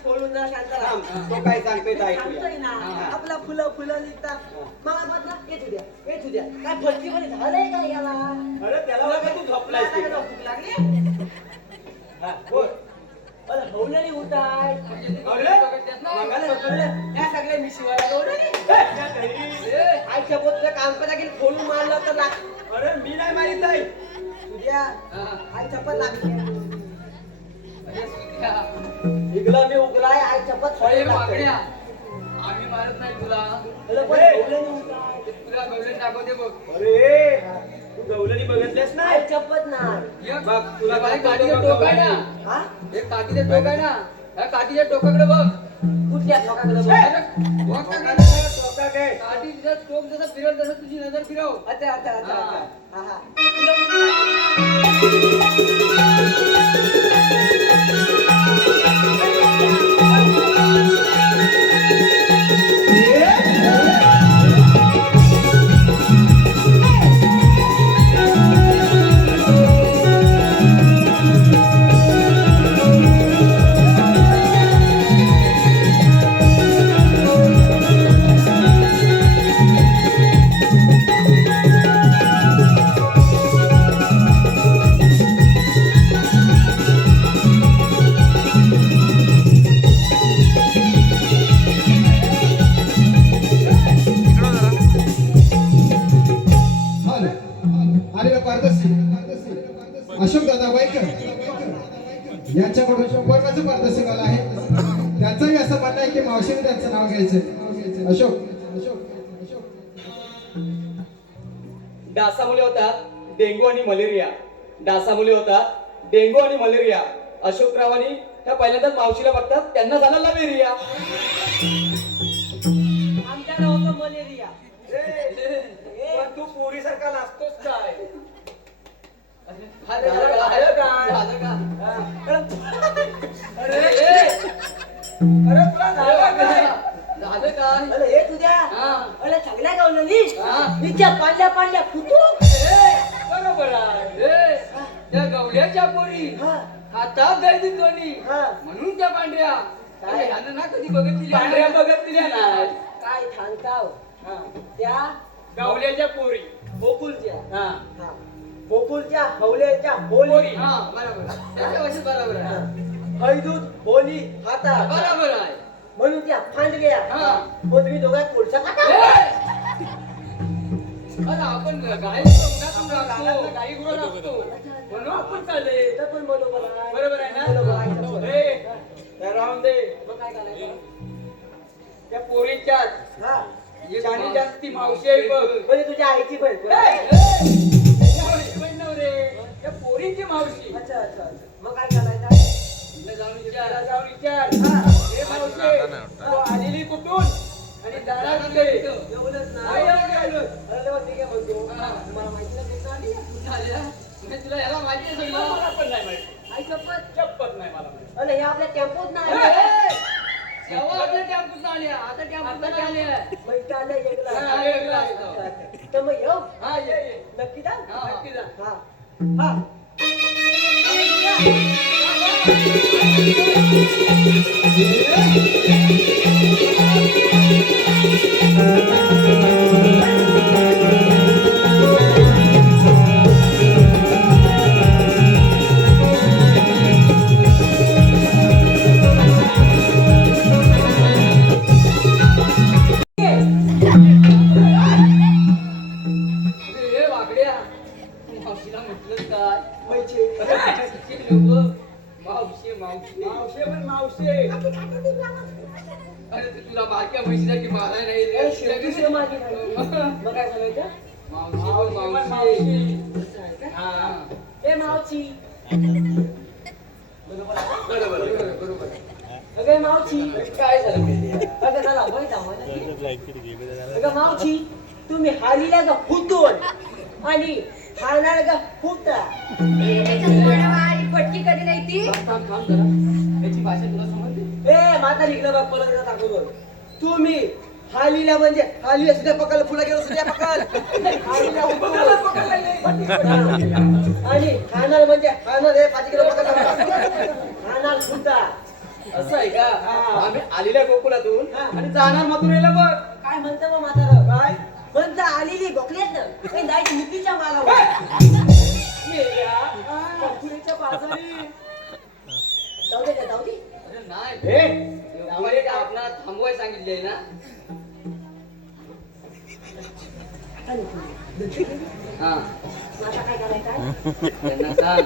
फोडून जा शांत तो काय सांगतोय सांगतोय ना आपला फुलं निघतात मला म्हटलं येत उद्या काय भरती मध्ये झालंय का याला अरे त्याला तू झोपलाय भूक लागली मला हवलनी उठाय या सगळ्या मी शिवायला आईच्या बोलचं काम करा गेली फोडून मारलं तर लाग अरे मी नाही मारित आहे उद्या आईच्या पण लागली इकडं मी उगलाय आई चपत मागण्या आम्ही मारत नाही तुला तुला गवळणी दाखवते बघ. अरे तू गवळणी बघितलेस ना आई चपत नाही बघ तुला काय काठीचं टोक आहे ना हा एक काठीचं टोक आहे ना या काठीच्या टोकाकडे बघ कुठल्या ठोकाकडे तुझी नजर फिरव. अच्छा अच्छा अच्छा अच्छा हा हा हाल आलेला पारदर्शी अशोक दादा वाईकर यांच्याकडून 100 रुपयाचं पारदर्शक आलं आहे. त्यांचंही असं म्हणणं आहे की मावशीने त्यांचं नाव घ्यायचं. अशोक डासामुळे होतात डेंगू आणि मलेरिया. डासामुळे होतात डेंगू आणि मलेरिया. अशोकरावांनी त्या पहिल्यांदाच मावशीला बघतात त्यांना झाला लवेरिया. आमच्याकडे होतं मलेरिया पण तू पोरीसारखा नाचतोस काय? झालं काय? अरे हे तुझ्या अरे चांगल्या गावली तिच्या पांढऱ्या पांढऱ्या फुटू बरोबर आहे. त्या गवल्याच्या पोरी हातात द्यायची दोन्ही म्हणून त्या पांढऱ्या काय? ह्यानं ना कधी बघितली पांढऱ्या बघितल्या नाही. काय सांगताव त्या गवल्याच्या पोरी गोकुलच्या हा गोकुलच्या हवल्याच्या होली हा बरोबर त्याच्या वर्षी बरोबर आहे. हळदूत होली हातात बरोबर आहे. म्हणून त्या फांदल्या हा. तुम्ही दोघात कोळसा टाका अरे आपण गाई लागतो गाई गुरु लागतो म्हणून आपण चालले. ते पण बरोबर आहे. बरोबर आहे ना? बरोबर आहे. ए, त्या राहून दे. मग काय करायचं त्या पोरीच्याच हा आणि जास्ती मावशी आहे बघ. म्हणजे तुझ्या आईची पण त्याच्या मावशी पण नव्हे. त्या पोरीची मावशी. अच्छा अच्छा अच्छा. मग काय करायचं तिला जाऊन विचार. हा. हे मावशी, तू आलेली कुठून आणि दारात कुठे? एवढंच नाही ना एवढं आलो. अरे तेव्हा ठीक आहे म्हणतो हा. मला माहिती नाही देतो आली झाल्या? म्हणजे तुला याला माहिती आहे सगळं? मला पण नाही माहिती. आई शपथ चप्पत नाही मला माहिती. अरे हे आपल्या टेम्पोत नाही तेव्हा आपल्या टॅम्पूत आल्या, आता टॅम्पूत आल्या. माहिती आलं हा, वेगळं असतं. एकला तर मग येऊ हा, ये. नक्की जा हा, नक्की जा. हा हा ए, वाकड्या. मावशीला म्हटलं काय? माहिती लोकं, मावशी मावशी मावशे पण मावशे अरे ते तुला बारक्या म्हशीसाठी मारायला नाही रे. अरे शेवटी शिव माझी नाही. मग काय सांगायचं मावशी पण पण मावशी. असं आहे का? हा. ए मावची बरोबर बरोबर. अगं मावची काय झालं माहिती? अगं त्याला वय जावं अगं मावची तुम्ही हालीला का फुटून आणि हालणार का फुटा पटकी कधी नाही ती थांब जरा. याची भाषा तुला समजते? ए माझा लिखला बघ परत एकदा दाखवतो तुम्ही हालीला म्हणजे हाली सुद्धा पकड फुला गेलो सुद्धा पकड हालीला आणि खाणार म्हणजे खाणार हे 5 किलो पकड खाणार फुटा असं आहे का? हा. आम्ही आलेल्या गोकुलातून हा. आणि जाणार मथुरेला बघ. काय म्हणतं मग म्हातारं काय म्हणतं आलेली गोखल्यात काही जायची मुलीच्या मालावर कंपनीच्या बाजारी जाऊ दे जाऊ दे अरे नाही. त्यामुळे काय आपल्याला थांबवाय सांगितले ना. हा. आता काय करायचं त्यांना सांग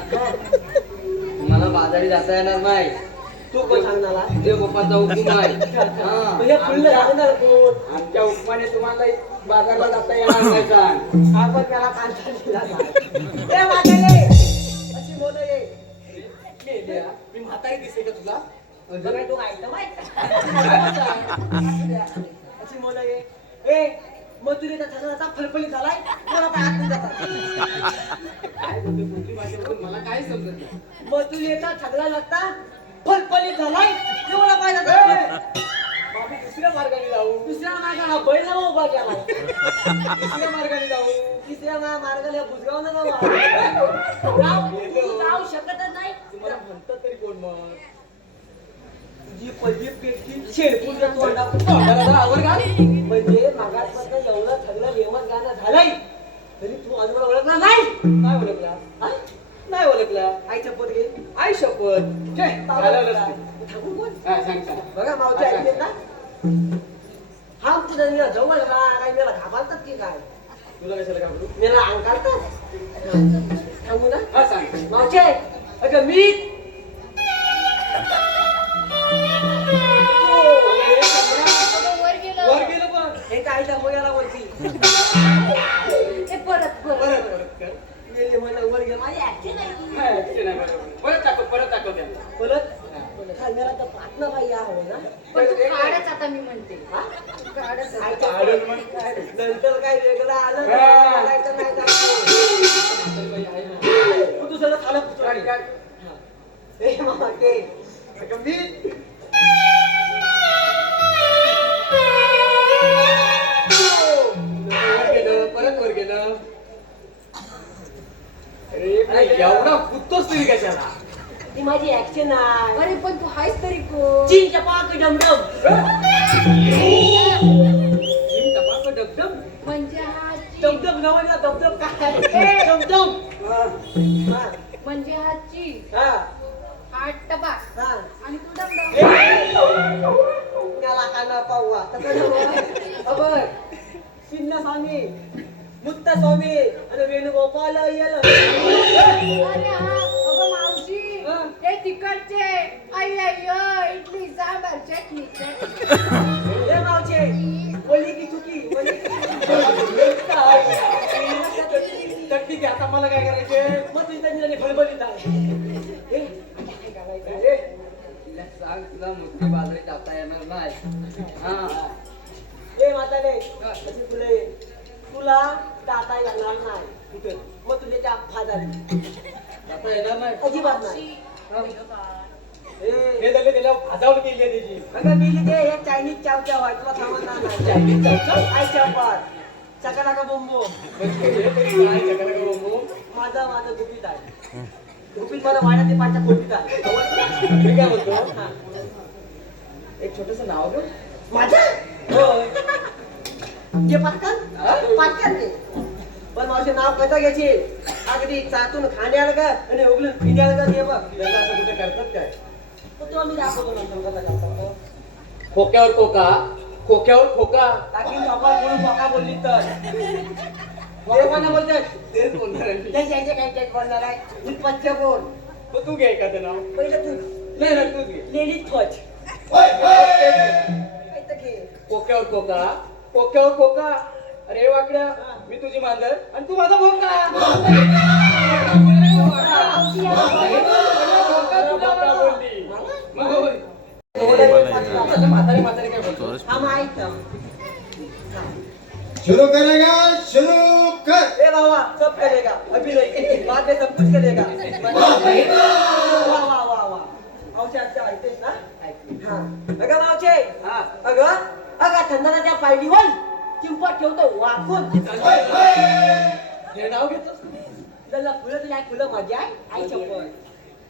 मला बाजारी जाता येणार नाही. तू पण सांगणार तुझ्या पप्पाचा हुकूम आहे. हा. तुझ्या फुल लागणार कोण आमच्या हुकमाने तुम्हाला बाजारला जाता येणार नाही सांग. आपण त्याला कांदा दिला नाही. ए म्हातारे अशी बोल ये मी म्हातारी दिसते का तुला? बघा तू काय अशी मुलं ए मग तुझे आता फलफली झालाय कोणा पाय हात जातात काय बोलतो कुठली भाषा बोलतो मला काय समजत नाही. मग तुझे येतात छगला लागता फलफली झालाय कोणा पाय जातात बाबी दुसऱ्या मार्गाने जाऊ. दुसऱ्या मार्गाला बैल नावा उभा केला दुसऱ्या मार्गाने जाऊ. तिसऱ्या मार्गाला बुजगाव ना जाऊ शकतच नाही. तुम्हाला म्हणतात तरी कोण मग? तुझी पहिली पेटली शेडपूरच्या तोंडाला आवर घाल. म्हणजे मागासपासून एवढं सगळं नियमात गाणं झालंय तरी तू अजून मला ओळखला नाही नाही ओळखला. हा? नाही ओळखला. आई शपथ घे आई शपथ. छे, झालं नसते. थांबून बोल. हा, सांग सांग. बघा मावची ऐकले ना हा तुझा निरा जवळ काय मला घाबरतात की काय तुला कशाला घाबरू? मला अंग काढतात थांबू ना हा सांग. मावचे अगं मी वर गेलं. वर गेलं पण. हे काय आईच्या मोयाला वरती ते परत परत परत परत कर. गेली म्हणलं वर गेलं माझी ऍक्शन आहे हा, ते नाही बरोबर. परत दाखव त्यांना. परत खांद्याला तर पाटणं बाई या हवं ना पण तू काढच आता मी म्हणते. तू काढच आता. आईच्या आडून म्हण. नंतर काय वेगळं आलं हा. काढायचं नाही जात. तू दुसरं खालं काढ, काढ. हे मामा के अगं मी वर गेलं, परत वर गेलं. अरे एवढा कुत्तोच तरी कशाला? ती माझी ऍक्शन आहे अरे पण तू हायस तरी कोण? चीनच्या पाक डमडम टपाक डबडब. म्हणजे हा ची- डमडम नवला डमडम काय डमडम हा म्हणजे हा ची हा हा टबा हा आणि तू डमडम. त्याला काना पाहूया अबर सिन्ना स्वामी मुत्त स्वामी आणि वेणुगोपाल येल अरे हा अगं मावशी हा. हे तिकडचे आई अय्यो इडली सांबार चटणी हे मावचे बोली की चुकी बोली तर ठीक आहे, आता मला काय करायचे? मग तुझी त्यांनी फळबलीत आहे हे काय घालायचं ए, तिला सांग तुला मोठी बाजरी जाता येणार नाही. हा. हे म्हातारे अशी तुला तुला दाता येणार नाही कुठे मग तुझे त्या फादारी जाता येणार नाही. अजिबात नाही हे झाले त्याला भाजावून केली आहे त्याची. अगं गेली ते हे चायनीज चाव चाव आहे तुला थांबणार नाही चायनीज चाव चाव? आयच्या पार सकाळा का बोंबो हे तरी काय जगाला का बाबू? माझं गुपित आहे गुपित मला वाड्यात ते पाचच्या खोटीत आहे मी काय बोलतो? हा. एक छोटस नाव घेऊ. माझं होय. ते पाटकन ते पण माझे नाव कसं घ्यायचे अगदी चातून खाण्याला का आणि उगलून पिण्याला का ते बघ त्याला असं कुठे करतात काय? मग तुला मी दाखवतो नंतर कसं करतो खोक्यावर खोका, खोक्यावर खोका. टाकीन बापा म्हणून बाका बोलली तर कोणा बोलतात तेच बोलणार आहे मी. काय बोलणार आहे मी पच्च बोल मग तू घे एखादं नाव. पहिलं तू नाही नाही तूच घे. लेडीज फच काय तर घे खोक्यावर खोका, खोक्यावर खोका. अरे वाकड्या, मी तुझी मांजर आणि तू माझा भोंगा. भोंगा बोलली. मग होय. म्हातारी म्हातारी काय बोलतो? हा माहित शुरू करेगा शुरू कर. ए बाबा सब करेगा अभी नहीं बाद में सब कुछ करेगा वाह वाह वाह वाह औषध अच्छा ऐकतेस ना हा अगं मावचे हा. अगं थंडनाच्या पायरीवर चिंपट ठेवतो वाकून हे नाव घेतोस? त्याला फुलं तुला फुलं माझी आहे आई चप्पल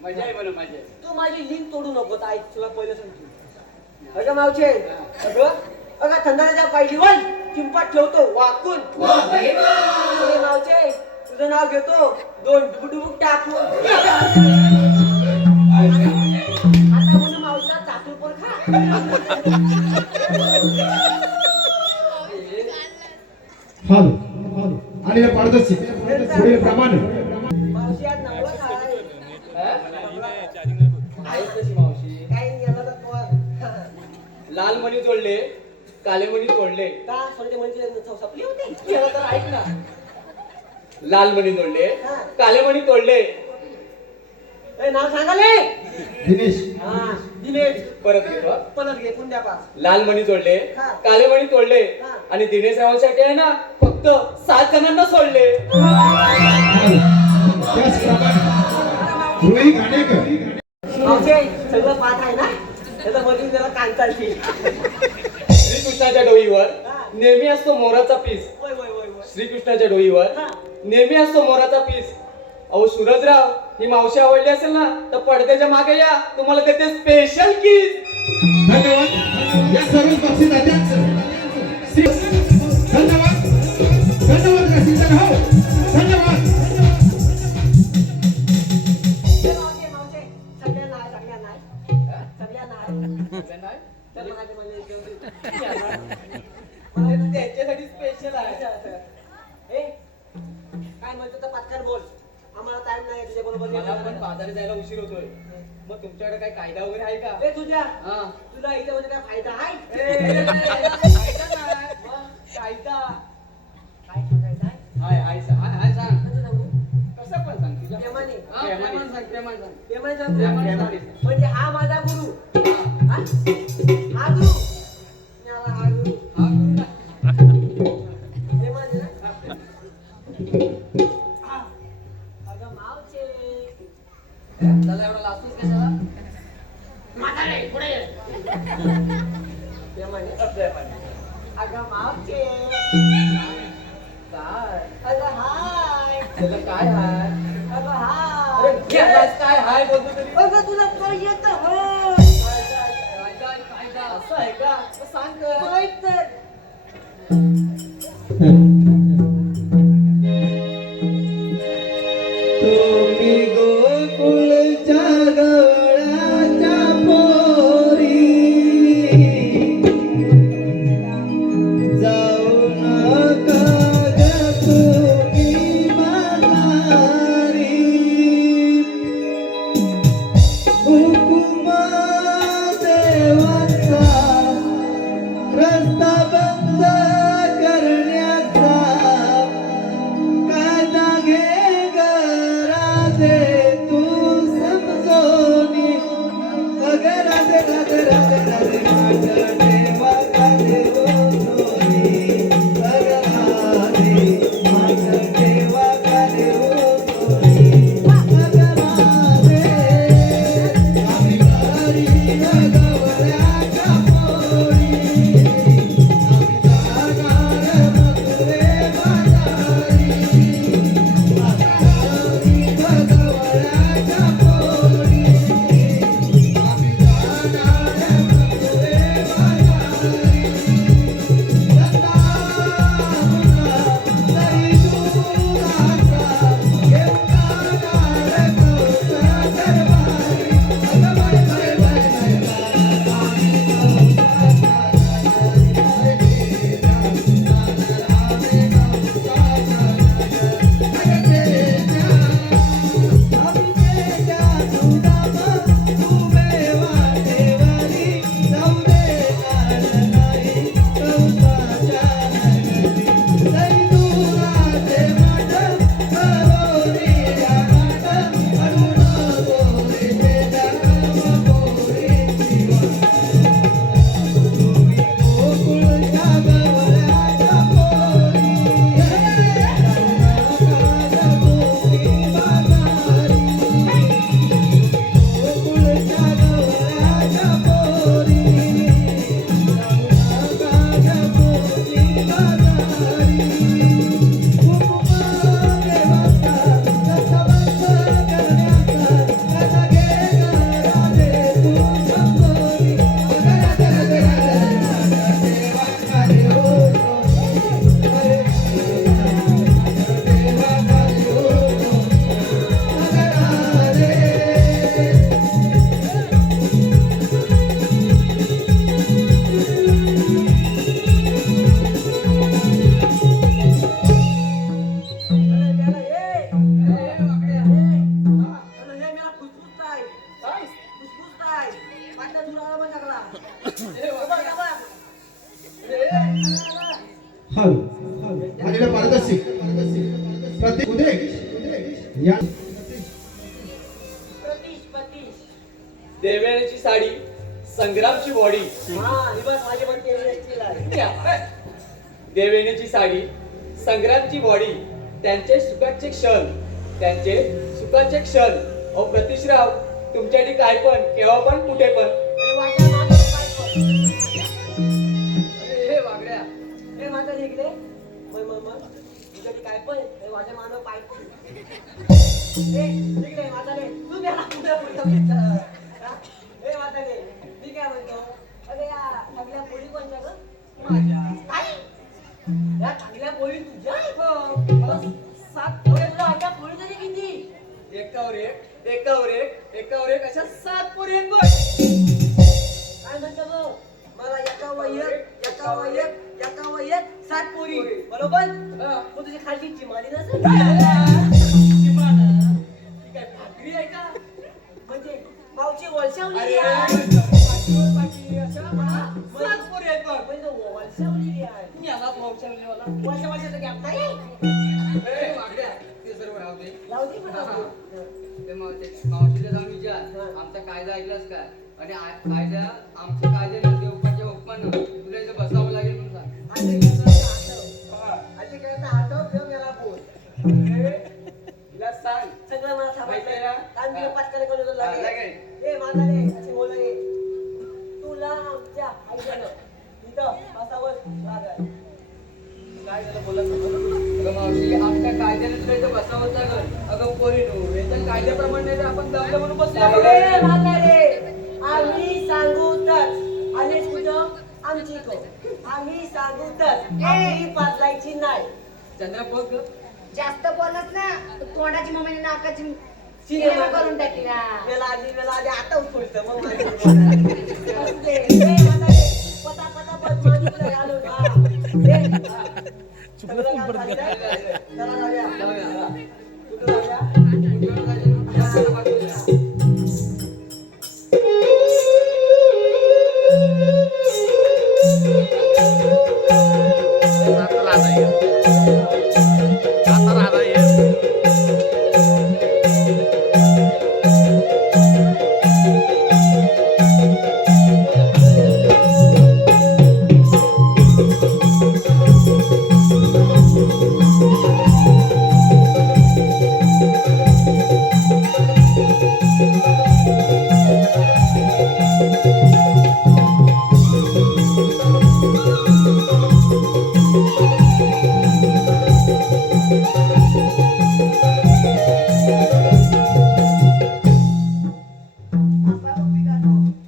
मजा आहे म्हणून माझी. तू माझी लिंक तोडू नको आई तुला पहिलं सांगतो अगं मावचे अगं थंडनाच्या पायरीवर चिंपट ठेवतो वाकून अरे मावचे तुझं नाव घेतो दोन डुबुक टाकून आता म्हणून मावशीला चातूर पण खा हाल आणि पारदर्शी पुढील प्रमाणे मावशी आज नवरा काय आहेस कशी मावशी? काही गेला तर पण लाल मणी जोडले, काले मणी तोडले. का सोडते म्हणजे सपली होती केलं तर ऐक ना. लाल मणी जोडले, हा. काले मणी तोडले. नाव सांगाले दिनेश हा दिनेश परत घेतो हा. परत घे पुण्या पास लाल मणी जोडले हा. काले मणी तोडले हा. आणि दिनेश रावांसाठी आहे ना फक्त 7 जणांना सोडले. त्याचप्रमाणे रोही घाणेकर सगळं पाठ आहे ना त्याचा मधून त्याला कांचालची श्रीकृष्णाच्या डोईवर नेहमी असतो मोराचा पीस. वय वय वय वय श्रीकृष्णाच्या डोईवर हा. नेहमी असतो मोराचा पीस. अहो सूरजराव ही मावशी आवडली असेल ना तर पडद्याच्या मागे या, तुम्हाला देते स्पेशल किस. धन्यवाद या सर्व बक्षिसात्यांचं धन्यवाद धन्यवाद रसिकजन हो धन्यवाद. त्यांच्यासाठी स्पेशल आहे. काय म्हणतो तर पटकन बोल आम्हाला टाइम नाही तुझ्या बरोबर मला पण बाजारी जायला उशीर होतोय. मग तुमच्याकडे काही कायदा वगैरे आहे का? तुझ्या हा. तुला इथे म्हणजे काय फायदा आहे कायदा नाही. मग कायदा काय सांगायचं आहे हाय सांग. कसं पण सांग तुला. प्रेमाने. हा, प्रेमाने सांग. प्रेमाने प्रेमाने सांगतो सांग. म्हणजे हा माझा गुरु हा गुरु याला हा गुरु हा, करू ना. प्रेमाने ना अगं मावचे त्याला एवढा लाजतोस कशाला? प्रेमाने अगं मावचे काय? अगं हाय त्याला काय हाय? अगं अरे हाय गेलास काय हाय बोलतो तरी? अगं तुला काय येत कायदा असं आहे का? मग सांग कर. माहित तर तुम्ही गोकुळच्या गवळाच्या पोरी जाऊ नका ग तुम्ही माघारी. हुकुमा देवाचा रस्ता बंद करण्याचा कायदा घे ग राधे तू समजोनी. अग राधे राधे राधे राधे माझ्या देवा राधे ओ सोनी. अग राधे माझ्या देवा राधे ओ सोनी. अग राधे आम्ही घरी गवळ्याच्या पोरी आम्ही जाणार मथुरे बाजारी. आलेला पारदर्शक प्रतीक उदय या प्रति संग्रामची बॉडी देव येण्याची साडी संग्रामची बॉडी त्यांचे सुखाचे क्षण अहो प्रतिश्राव तुमच्यासाठी काय पण केव्हा पण कुठे पण हे वागड्या हे माझा निघले तुझ्यासाठी काय पण हे माझ्या मानव पाय हे निघले माझा रे तू गेला कुठं हे माझा रे मी काय म्हणतो अरे या चांगल्या पोळी कोणत्या ग माझ्या या चांगल्या पोळी तुझ्या मग 7 पोळी तुला आता पोळी तरी किती एकावर एक अशा 7 पोरी आहेत बघ काय म्हणतो मग मला एका वयक 7 पोरी बरोबर मग तुझी खालची चिमारी नसेल ती काय भाकरी आहे का म्हणजे मावची वळशावली आहे मावशीला जाऊन विचार आमचा कायदा ऐकलास काय आणि कायदा आमच्या कायद्याने देवपाच्या हुकमानं तुला इथं बसावं लागेल म्हणून सांग तिला सांग सगळं मला माहिती आहे ना? सांगायचं पाचकाने कोणाला लागेल. लागेल ए म्हातारे असे बोल तुला आमच्या आईनं इथं बसावं लागल काय झालं बोला समजलं? अगं मावशी आमच्या कायद्याने तुला इथं बसावं लागेल अगं पोरी नो याच्या कायद्याप्रमाणे नाही तर आपण दमलं म्हणून बसलो ए म्हातारे आम्ही सांगू तर आले कुठं आमची को आम्ही सांगू तर आम्ही पाचलायची नाही चंद्रा बघ ग. जास्त बोलत ना तर तोंडाची मम्मीने नाकाची सिनेमा सिनेमा करून टाकी ना वेळा आधी आता उठतं मग माझी असू दे. ए म्हातारे पता पत मागितलं घालून सगळं काम झालं? चला जाऊया. कुठं जाऊया?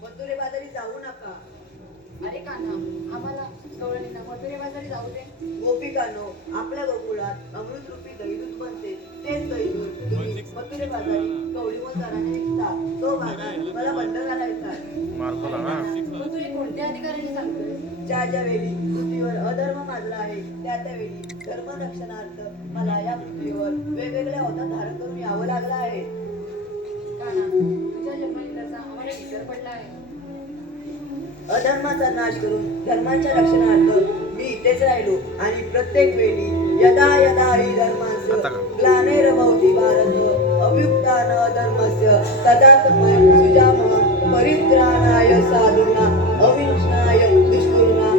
मथुरे बाजारी जाऊ नका. अरे कान्हा आम्हाला गवळणीला मथुरे बाजारी जाऊ दे. गोपिकांनो आपल्या गोकुळात अमृत रूपी दैदूत बनते तेच दैदूत तुम्ही मथुरे बाजारी कवळी व दराने विकता. तो बाजार मला बंद घालायचा आहे. मथुरे कोणत्या अधिकाऱ्याने सांगतोय? ज्या ज्या वेळी पृथ्वीवर अधर्म माजला आहे त्या त्यावेळी धर्मरक्षणार्थ मला या पृथ्वीवर वेगवेगळ्या अवतार धारण करून यावं लागलं आहे. कान्हा तुझ्या जन्मदिनाचा आम्हाला विसर पडला आहे. अधर्माचा नाश करून धर्माच्या रक्षणार्थ मी इथेच राहिलो आणि प्रत्येक वेळी यदा यदा हि धर्मास्य ग्लानिर्भवति भारत अभ्युत्थान अधर्मस्य तदात्मय सुजामः परित्राणाय साधूना अविनाशाय दुष्कृतना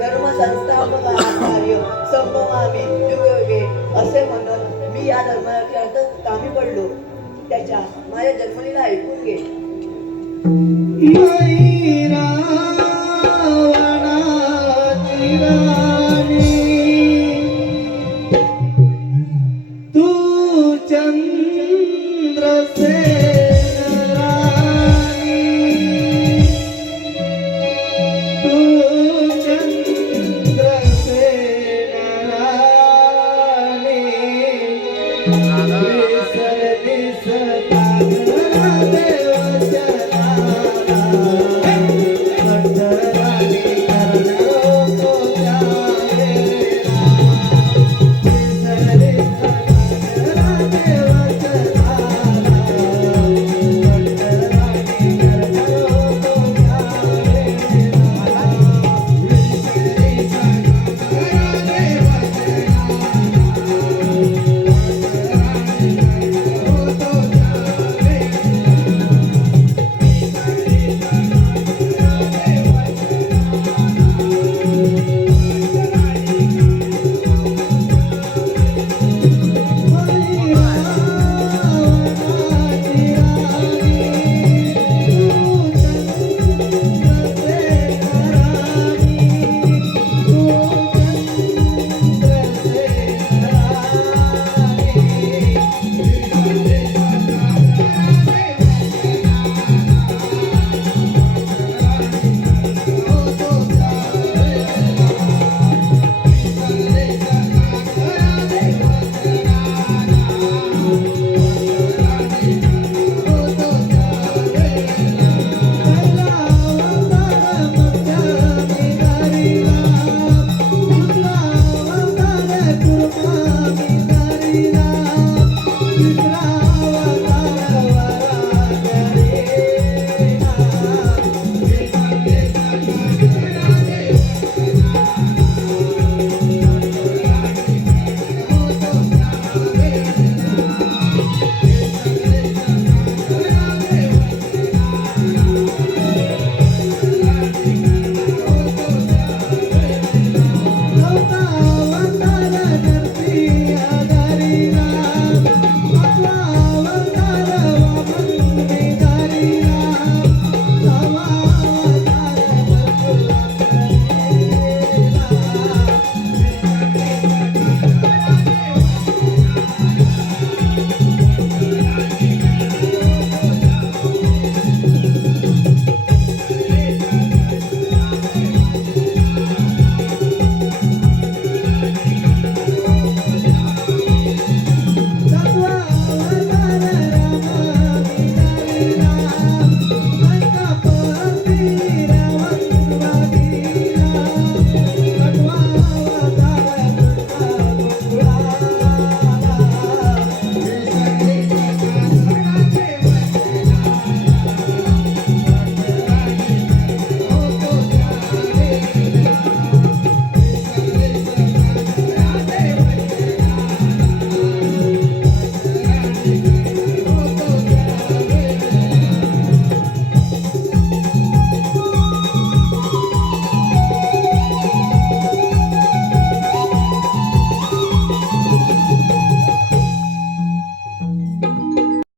धर्म संस्थापकार्य संभवामी युगे असे म्हणत मी या धर्माच्या कामी पडलो. त्याच्या माझ्या जन्मलीला ऐकून घे.